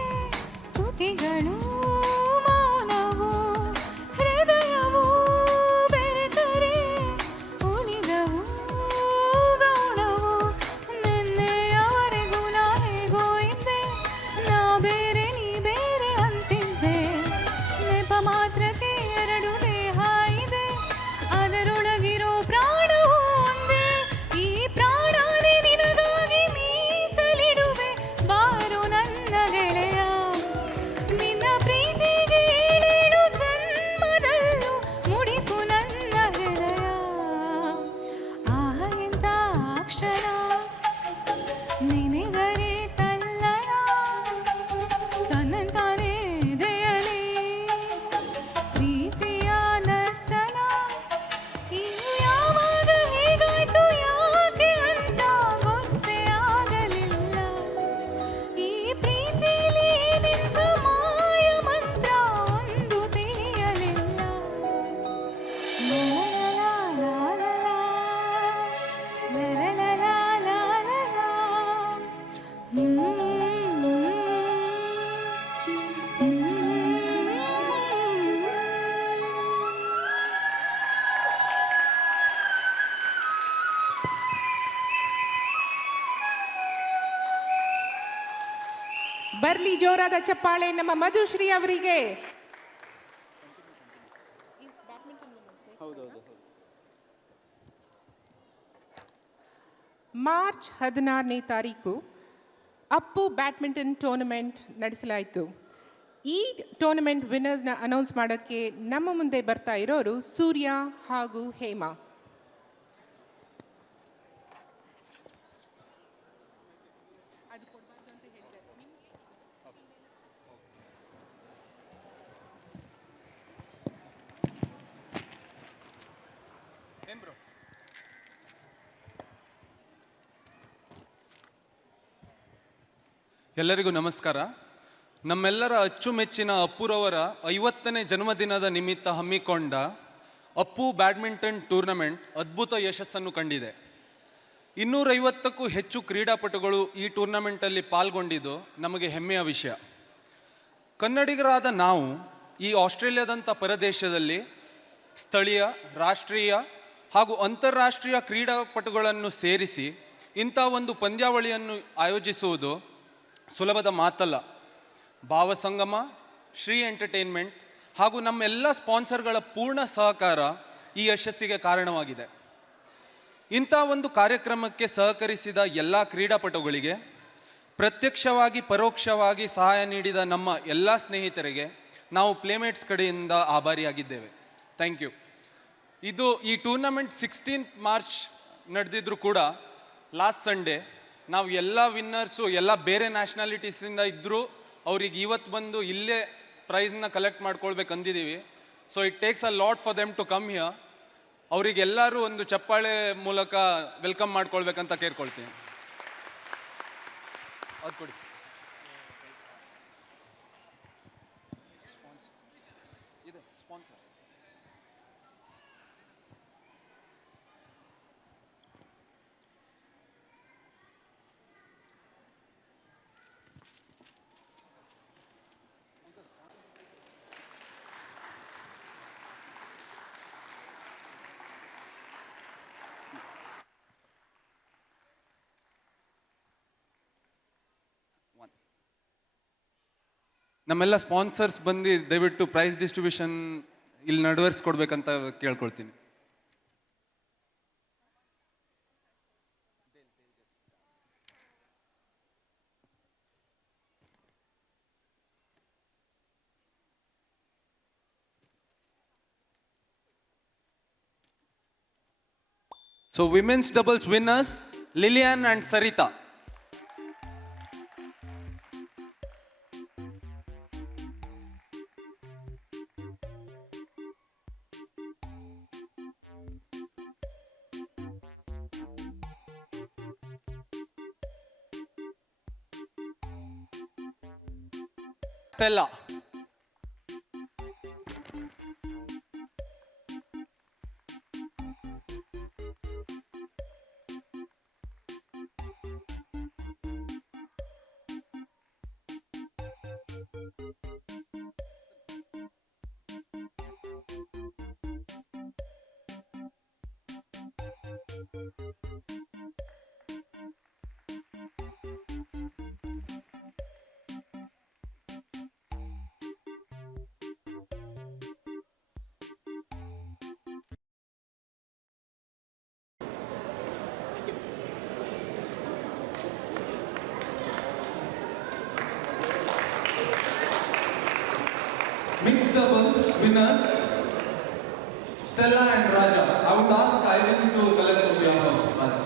ತುಟಿಗಳು ಮೌನವು ಹೃದಯವು ಬೆರೆತರೆ ಉಳಿದವು ಗೌಣವು ನಿನ್ನೆಯವರೆಗೂ ನಾ ಹೇಗೋ ಇದ್ದೆ ನಾ ಬೇರೆ ನೀ ಬೇರೆ ಅಂತಿದ್ದೆ ನೆಪ ಮಾತ್ರಕ್ಕೆ ಎರಡು ದೇಹ ಇದೆ ಅದರೊಳಗಿರೋ ಪ್ರಾಣವು ಒಂದೇ ಈ ಪ್ರಾಣನೇ ನಿನಗಾಗಿ ಮೀಸಲಿಡುವೆ ಬಾರು ನನ್ನ ಗೆಳೆಯ ನಿನ್ನ ಪ್ರೀತಿಗೆ ಏಳೇಳು ಜನ್ಮದಲ್ಲೂ ಮುಡಿಪು ನನ್ನ ಹೃದಯ ಆಹ ಎಂತ ಕ್ಷಣ ನೆನೆದರೆ ತಲ್ಲಣ ತನ್ನಂತಾನೇ ಎದೆಯಲಿ ಪ್ರೀತಿಯ ನರ್ತನ ಇದು ಯಾವಾಗ ಹೇಗಾಯ್ತು ಯಾಕೆ ಅಂತ ಗೊತ್ತೇ ಆಗಲಿಲ್ಲ ಈ ಪ್ರೀತಿಲಿ ಏನೆಂಥ ಮಾಯ ಮಂತ್ರ ಒಂದು ತಿಳಿಯಲಿಲ್ಲ ಬರ್ಲಿ ಜೋರಾದ ಚಪ್ಪಾಳೆ ನಮ್ಮ ಮಧುಶ್ರೀ ಅವರಿಗೆ. ಮಾರ್ಚ್ 16ನೇ ತಾರೀಕು ಅಪ್ಪು ಬ್ಯಾಡ್ಮಿಂಟನ್ ಟೂರ್ನಮೆಂಟ್ ನಡೆಸಲಾಯಿತು. ಈ ಟೂರ್ನಮೆಂಟ್ ವಿನ್ನರ್ಸ್ನ ಅನೌನ್ಸ್ ಮಾಡೋಕ್ಕೆ ನಮ್ಮ ಮುಂದೆ ಬರ್ತಾ ಇರೋರು ಸೂರ್ಯ ಹಾಗೂ ಹೇಮಾ. ಎಲ್ಲರಿಗೂ ನಮಸ್ಕಾರ. ನಮ್ಮೆಲ್ಲರ ಅಚ್ಚುಮೆಚ್ಚಿನ ಅಪ್ಪುರವರ 50ನೇ ಜನ್ಮದಿನದ ನಿಮಿತ್ತ ಹಮ್ಮಿಕೊಂಡ ಅಪ್ಪು ಬ್ಯಾಡ್ಮಿಂಟನ್ ಟೂರ್ನಮೆಂಟ್ ಅದ್ಭುತ ಯಶಸ್ಸನ್ನು ಕಂಡಿದೆ. 250ಕ್ಕೂ ಹೆಚ್ಚು ಕ್ರೀಡಾಪಟುಗಳು ಈ ಟೂರ್ನಮೆಂಟಲ್ಲಿ ಪಾಲ್ಗೊಂಡಿದ್ದು ನಮಗೆ ಹೆಮ್ಮೆಯ ವಿಷಯ. ಕನ್ನಡಿಗರಾದ ನಾವು ಈ ಆಸ್ಟ್ರೇಲಿಯಾದಂಥ ಪರದೇಶದಲ್ಲಿ ಸ್ಥಳೀಯ, ರಾಷ್ಟ್ರೀಯ ಹಾಗೂ ಅಂತಾರಾಷ್ಟ್ರೀಯ ಕ್ರೀಡಾಪಟುಗಳನ್ನು ಸೇರಿಸಿ ಇಂಥ ಒಂದು ಪಂದ್ಯಾವಳಿಯನ್ನು ಆಯೋಜಿಸುವುದು ಸುಲಭದ ಮಾತಲ್ಲ. ಭಾವಸಂಗಮ, ಶ್ರೀ ಎಂಟರ್ಟೈನ್ಮೆಂಟ್ ಹಾಗೂ ನಮ್ಮೆಲ್ಲ ಸ್ಪಾನ್ಸರ್ಗಳ ಪೂರ್ಣ ಸಹಕಾರ ಈ ಯಶಸ್ಸಿಗೆ ಕಾರಣವಾಗಿದೆ. ಇಂಥ ಒಂದು ಕಾರ್ಯಕ್ರಮಕ್ಕೆ ಸಹಕರಿಸಿದ ಎಲ್ಲ ಕ್ರೀಡಾಪಟುಗಳಿಗೆ, ಪ್ರತ್ಯಕ್ಷವಾಗಿ ಪರೋಕ್ಷವಾಗಿ ಸಹಾಯ ನೀಡಿದ ನಮ್ಮ ಎಲ್ಲ ಸ್ನೇಹಿತರಿಗೆ ನಾವು ಪ್ಲೇಮೇಟ್ಸ್ ಕಡೆಯಿಂದ ಆಭಾರಿಯಾಗಿದ್ದೇವೆ. Thank you. ಈ ಟೂರ್ನಮೆಂಟ್ 16 ಮಾರ್ಚ್ ನಡೆದಿದ್ರು ಕೂಡ ಲಾಸ್ಟ್ ಸಂಡೇ ನಾವು ಎಲ್ಲ ವಿನ್ನರ್ಸು ಎಲ್ಲ ಬೇರೆ ನ್ಯಾಷನಾಲಿಟೀಸಿಂದ ಇದ್ದರೂ ಅವ್ರಿಗೆ ಇವತ್ತು ಬಂದು ಇಲ್ಲೇ ಪ್ರೈಸ್ನ ಕಲೆಕ್ಟ್ ಮಾಡ್ಕೊಳ್ಬೇಕು ಅಂದಿದ್ದೀವಿ. So it takes a lot for them to come here. ಅವರಿಗೆಲ್ಲರೂ ಒಂದು ಚಪ್ಪಾಳೆ ಮೂಲಕ ವೆಲ್ಕಮ್ ಮಾಡ್ಕೊಳ್ಬೇಕಂತ ಕೇಳ್ಕೊಳ್ತೀನಿ. ಅದು ಕೊಡಿ. ಇದೆ ಸ್ಪಾನ್ಸರ್ಸ್. ನಮ್ಮೆಲ್ಲ ಸ್ಪಾನ್ಸರ್ಸ್ ಬಂದು ದಯವಿಟ್ಟು ಪ್ರೈಸ್ ಡಿಸ್ಟ್ರಿಬ್ಯೂಷನ್ ಇಲ್ಲಿ ನಡುವರಿಸ್ಕೊಡ್ಬೇಕಂತ ಕೇಳ್ಕೊಳ್ತೀನಿ. So women's doubles winners Lilian and Sarita. Stella. Mixed doubles winners Stella and Raja. I would ask Ivan to collect on behalf of Raja.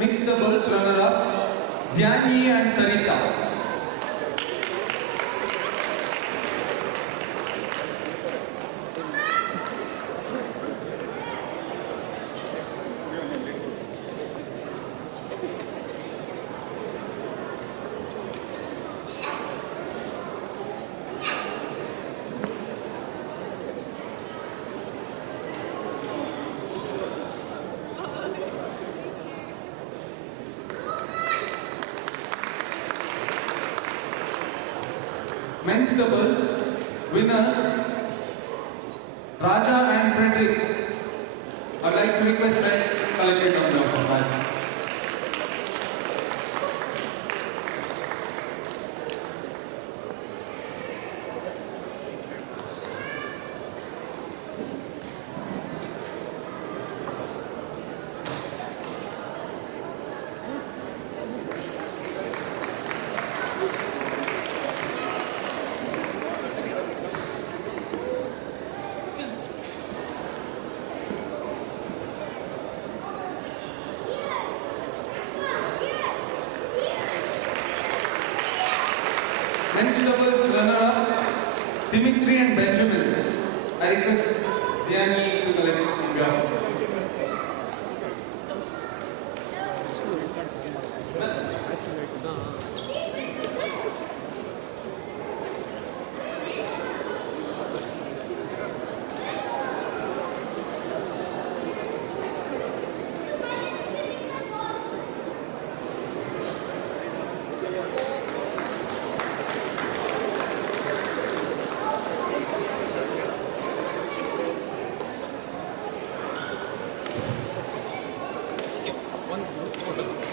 Mixed doubles runner-up Ziani and Sarita. Men's doubles winners Raja and Frederick. I would like to request that collected on behalf of Raja. Men's doubles runner-up Dimitri and Benjamin. I request Ziani to collect on behalf of. One group photo.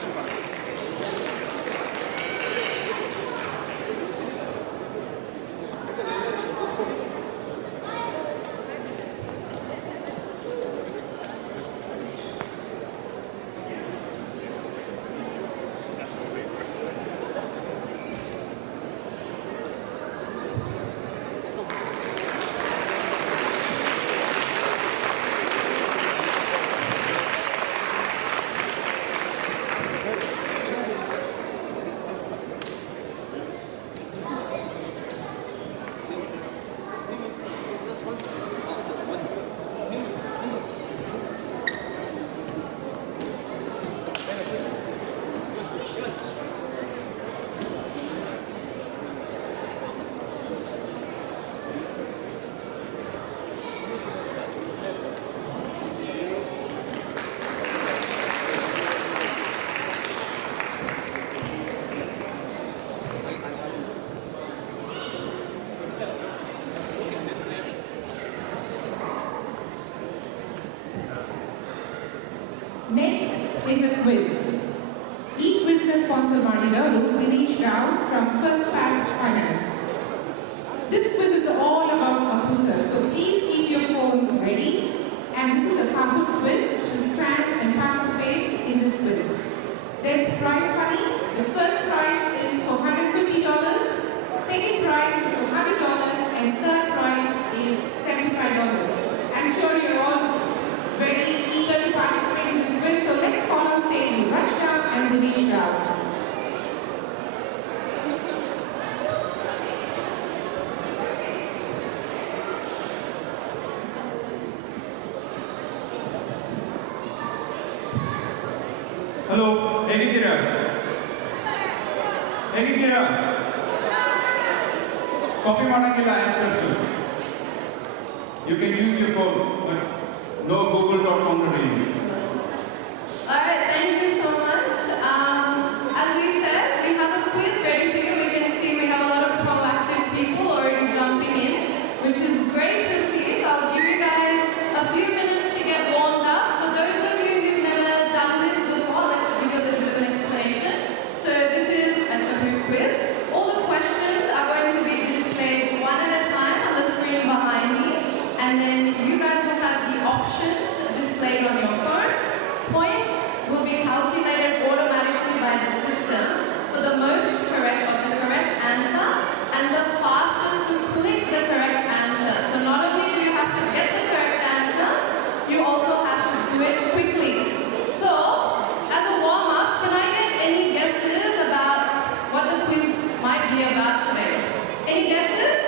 sponsor ಮಾಡಿರೋರು Dinesh Rao from First Bank Finance. This quiz is all about Apu sir, so please keep your phones ready. And this is a Kahoot quiz to stand and participate in this quiz. There's prize money. The first prize is for $150, second prize is for $100, and third prize is $75. I'm sure you're all very eager to participate in this quiz, so let's call on stage Rashna and Dinesh Rao. Hello, ಹೇಗಿದ್ದೀರಾ? ಹೇಗಿದ್ದೀರಾ? Copy ಮಾಡಂಗಿಲ್ಲ answers. You can use your phone, but no google.com reading. Alright, thank you so much. As we said, we have a quiz ready for you. We can see we have a lot of proactive people already jumping in, which is great to see. So I'll give you guys a few minutes to get warmed up. For those of you who've never done this before, let me give you a little bit of an explanation. So this is a Kahoot quiz. All the questions are going to be displayed one at a time on the screen behind me, and then you guys will have the options displayed on your phone. Points will be calculated automatically by the system for the most correct or the correct answer and the fastest to click the correct answer. So not only do you have to get the correct answer, you also have to do it quickly. So, as a warm-up, can I get any guesses about what the quiz might be about today? Any guesses?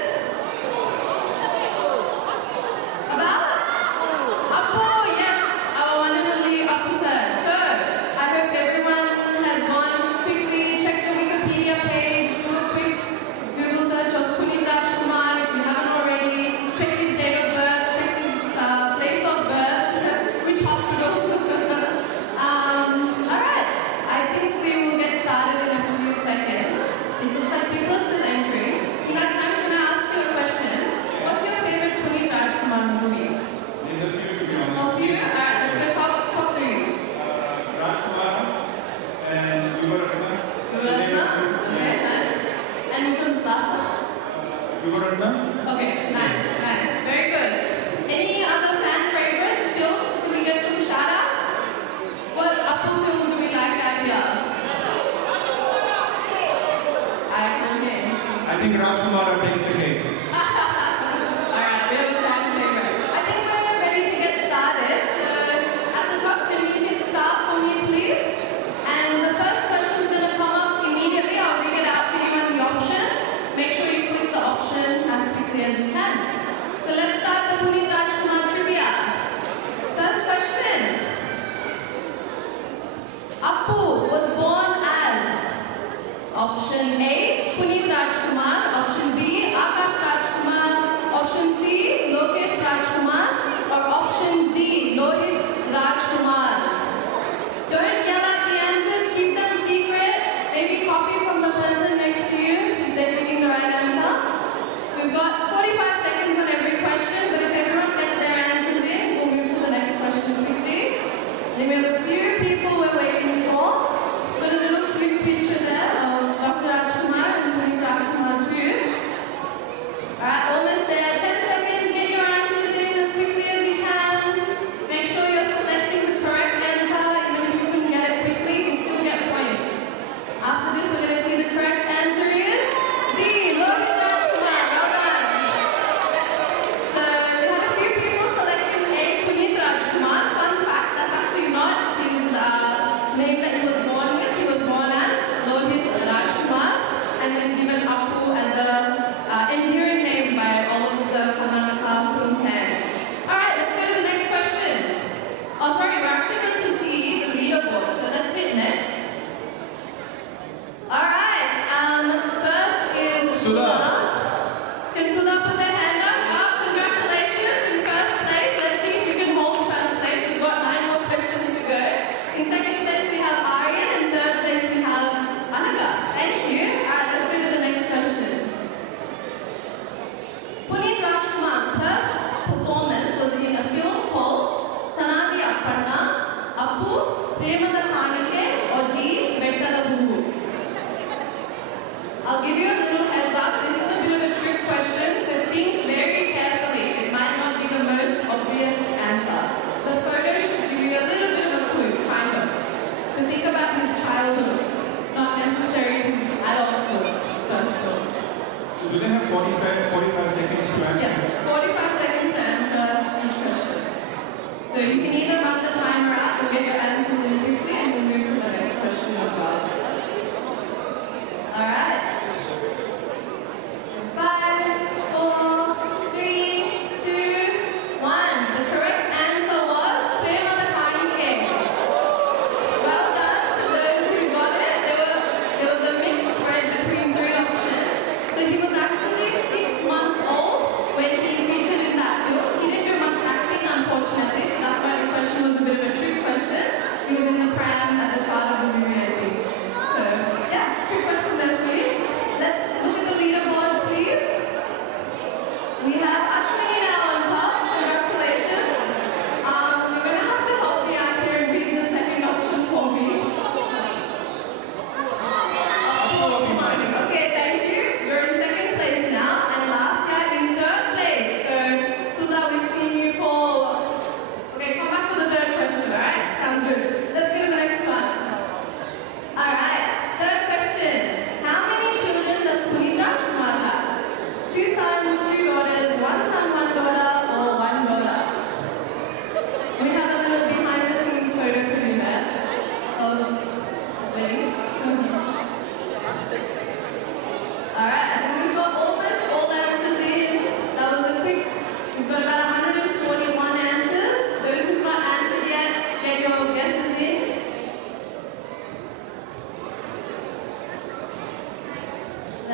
About? Apu, yes, our one and only Apu sir. So, I hope everyone has gone quickly, check the Wikipedia page, do a quick Google search of Puneet Rajkumar if you haven't already, check his date of birth, check his place of birth, which hospital. Alright, I think we will get started in a few seconds. It looks like people are still entering. In that time, can I ask you a question? What's your favorite Puneet Rajkumar movie? There's a few, to be honest. A few? Alright, let's go top three. Rajkumar and Yuvaratna. Ratna? Okay, nice. And which one's the last one? Yuvaratna. Okay, nice. Very good. Any other fan favorite films? Can we get some shout outs? What Apu films do we like out here? I can't hear anything. I think Rajkumar takes the cake. Alright, we have a fan favorite. I think we're ready to get started. So at the top, can you hit start for me, please? And the first question is going to come up immediately. I'll read it out for you and the options. Make sure you click the option as quickly as you can. So let's start the Puneet Rajkumar trivia. First question. Apu was born as option A, Puneet Rajkumar, option B, Akash Rajkumar, option C, Lokesh Rajkumar, or option D, Lohit Rajkumar. Don't yell at the answers, keep them secret. Maybe copy from the person next to you if they're picking the right answer. We've got 45 seconds on every question, but if everyone gets their answers in, we'll move to the next question quickly. Then we have a few people we're waiting for. Got a little cute picture there of Dr. Rajkumar and Puneet Rajkumar too. Alright, almost there. 10 seconds, get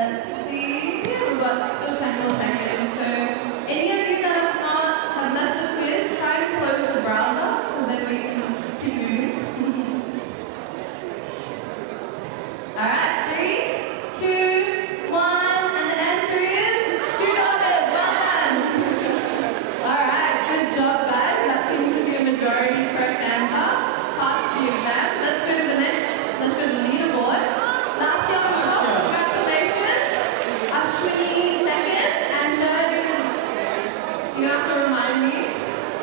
Let's see. We've got still 10 more seconds. So, any of you that have left the quiz, try and close the browser, because then we can keep moving. Alright, 3, 2, 1, and the answer is $2. Well done. Alright, good job, guys. That seems to be a majority correct answer. Pass the exam. Let's go to the next. Let's go to the leaderboard. Last year on top, congratulations. Ashwini second, and third is, you have to remind me,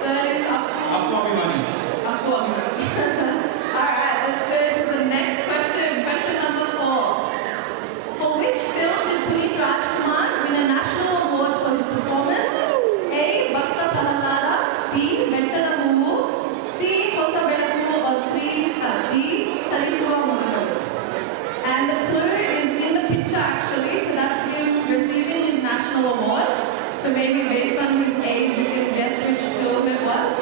third is Appu Abhimanyu. Appu Abhimanyu. Alright, let's go to the next question. Question number 4. For which film did Puneet Rajkumar win a national award for his performance? A. Bhakta Prahalada, B. Venkada Huvu, C. Kosa Belaku, or D. Chalisuva Monaru. And the clue is in the picture actually, so that's him receiving his national award. So maybe based on his age, you can guess which film it was.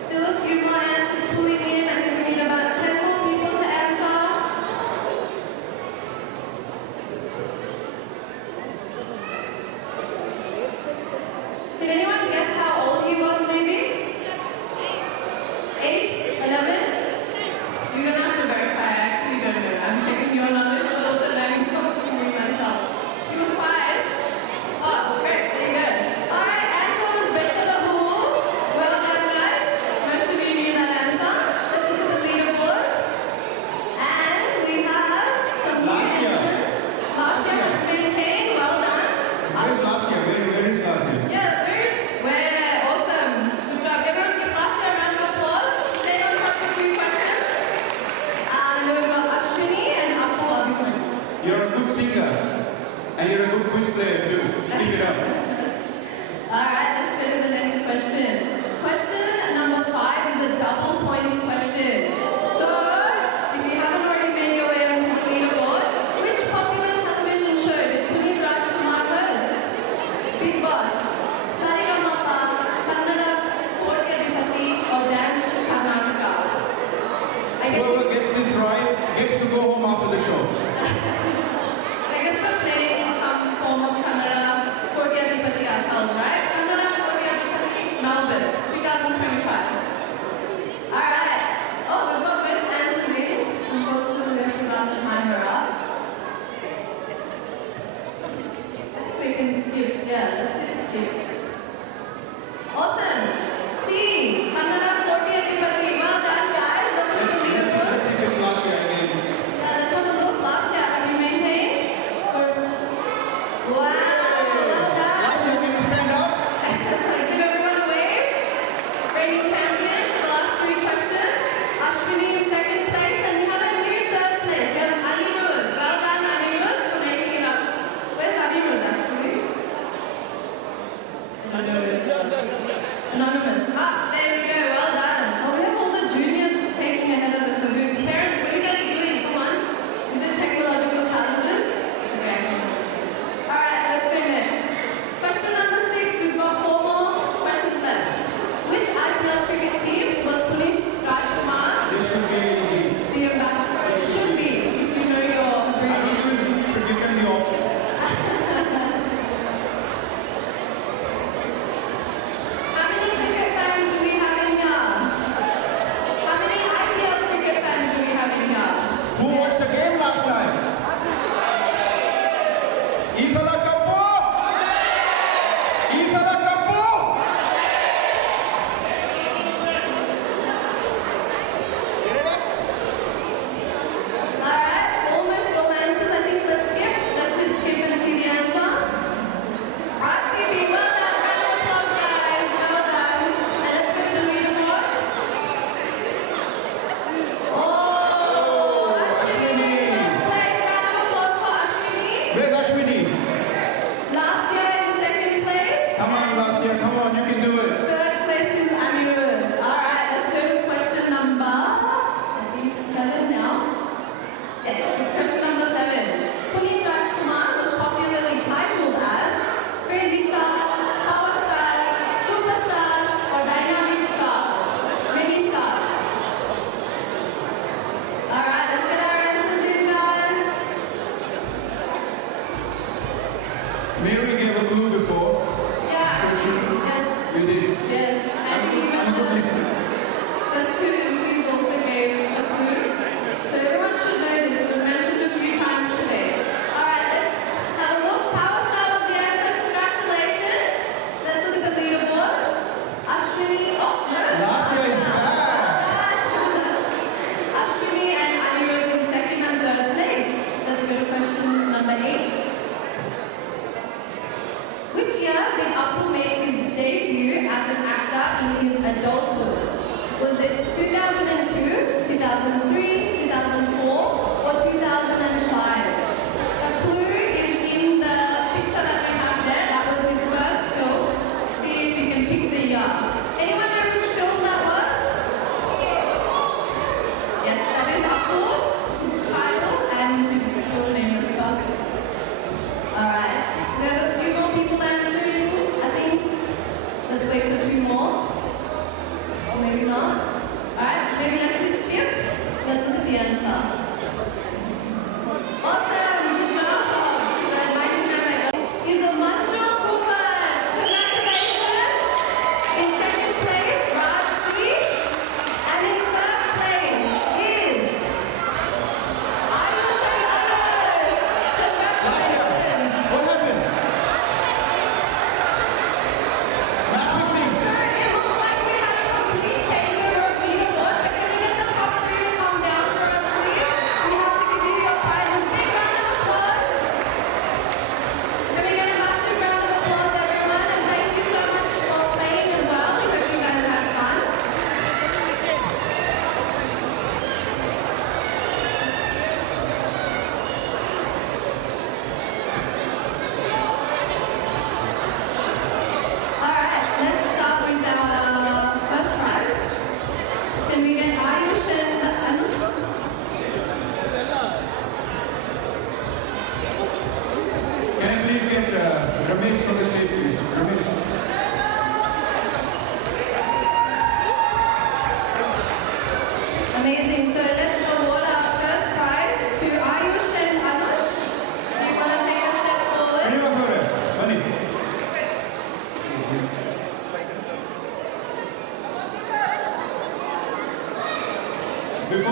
Still a few more answers pulling in. I think we need about 10 more people to answer. Did anyone guess how old he was maybe? 8? 11? You're gonna have to verify, I actually don't know. I'm checking your knowledge, but also learning something new myself. He was 5. Oh, great, there you go. Alright, answer was Venkada Huvu. Well done, guys. Most of you knew that answer. Let's look at the leaderboard. And we have some new Last year. entrants. Last year was maintained. Well done. Where's last year? Where is last year? Yeah, we're awesome. Good job. Everyone give last year a round of applause. Stay on top for 2 questions. And then we've got Ashwini and Appu Abhimanyu. You're a good singer. And you're a good quiz player too. Keep it up. Alright, let's go to the next question. Question number 5 is a double points question. So, if you haven't already made your way onto the leaderboard, which popular television show did Puneet Rajkumar host? Big Boss, Saregama, Kannada, Court Adhipati, or Dance Karnataka? I guess Whoever gets this right gets to go home after the show. we're playing some form of Kannada Court Adhipati ourselves, right? Kannada Court Adhipati, Melbourne, 2025. Alright. Oh, we've got most answers in. Unfortunately, we have to run the timer up. I think we can skip. Yeah, let's just skip. Awesome. C. Kannada Court Adhipati. Well done, guys. Let's look at the leaderboard. Let's see if it's last year again. Yeah, let's have a look. Last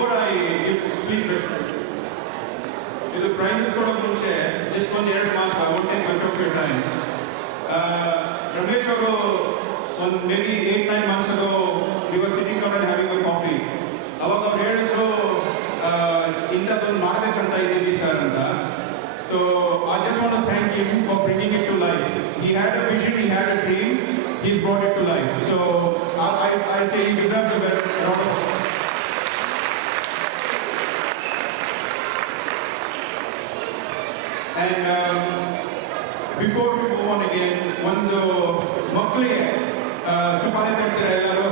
Before I give speech, ಇದು ಪ್ರೈಸ್ ಕೊಡೋಕೆ ಮುಂಚೆ ಜಸ್ಟ್ ಒಂದು 2 ಮಾತು I won't take much of your time. Ramesh ಅವರು ಒಂದು maybe 8-9 months ago we were sitting down and having a coffee. ಅವಾಗ ಅವ್ರು ಹೇಳಿದ್ರು ಇಂಥದ್ದೊಂದು ಮಾಡಬೇಕಂತ ಇದ್ದೀವಿ ಸರ್ ಅಂತ. So I just want to thank him for bringing it to life. He had a vision, he had a dream, he's brought it to life. So I say he deserves a lot of. And before we move on again, ಒಂದು ಮಕ್ಕಳಿಗೆ ಚಪಾತಿ ತರ್ತೀರಾ ಎಲ್ಲರೂ?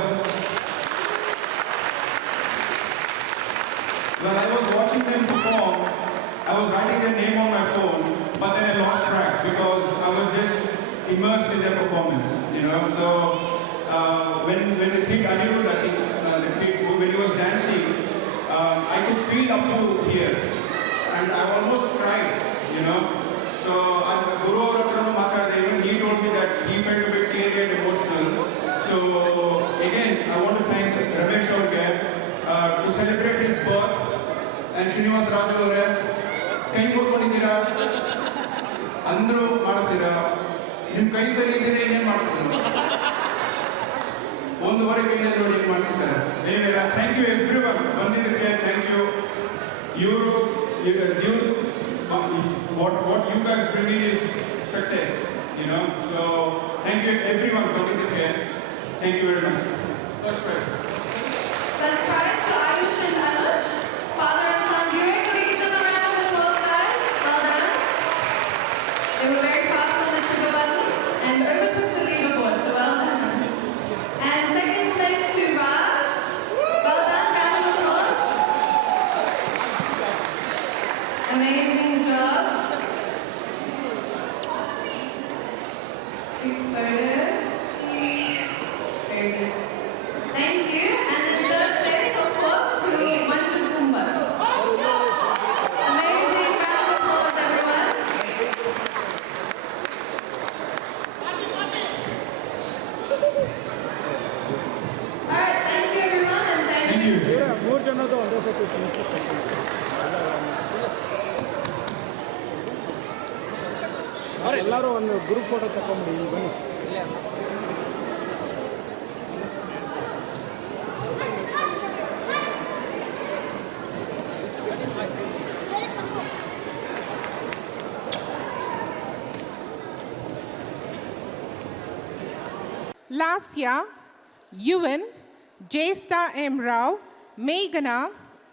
When I was watching them perform, I was writing their name on my phone, but then I lost track because I was just immersed in their performance, you know. So when the kid Anirudh, I think the kid when he was dancing, I could feel up to here, and I almost cried, you know. So Guru Ratranu Matarade, he told me that he felt a bit teary and emotional. So again, I want to thank Ramesh Aurge to celebrate his birth, and Srinivas Raju avare ಕೈ ಕೊಟ್ಕೊಂಡಿದ್ದೀರಾ ಅಂದ್ರು ಮಾಡ್ತೀರಾ, ನಿಮ್ಮ ಕೈ ಸರಿ ಇದ್ದರೆ ಏನೇನು ಮಾಡ್ತೀರಾ? 1.5 ಕೈನಲ್ಲಿ ನೋಡಿ ಏನು ಮಾಡ್ತಿದ್ದಾರೆ. ಏನಿಲ್ಲ, ಥ್ಯಾಂಕ್ ಯು ಎವ್ರಿವನ್ ಬಂದಿದ್ದಕ್ಕೆ, thank you. What you guys bring is success, you know. So thank you everyone ಬಂದಿದ್ದಕ್ಕೆ. Thank you very much. First prize. First prize to Ayush and Anush, father and son during. They were very fast on the trigger buttons and overtook the leaderboard, so well done. And second place to Raj. Well done, round of applause. Amazing job. Big photo. Very good. Thank you. And then third place, of course, to Manju Kumba. Amazing round of applause, everyone. Alright, thank you everyone and thank you. ಎಲ್ಲರೂ ಒಂದು group photo ತಗೊಂಡ್ಬಿಡಿ ಬನ್ನಿ. Lasya, Yuvan, Jesta M. Rao, Meghana,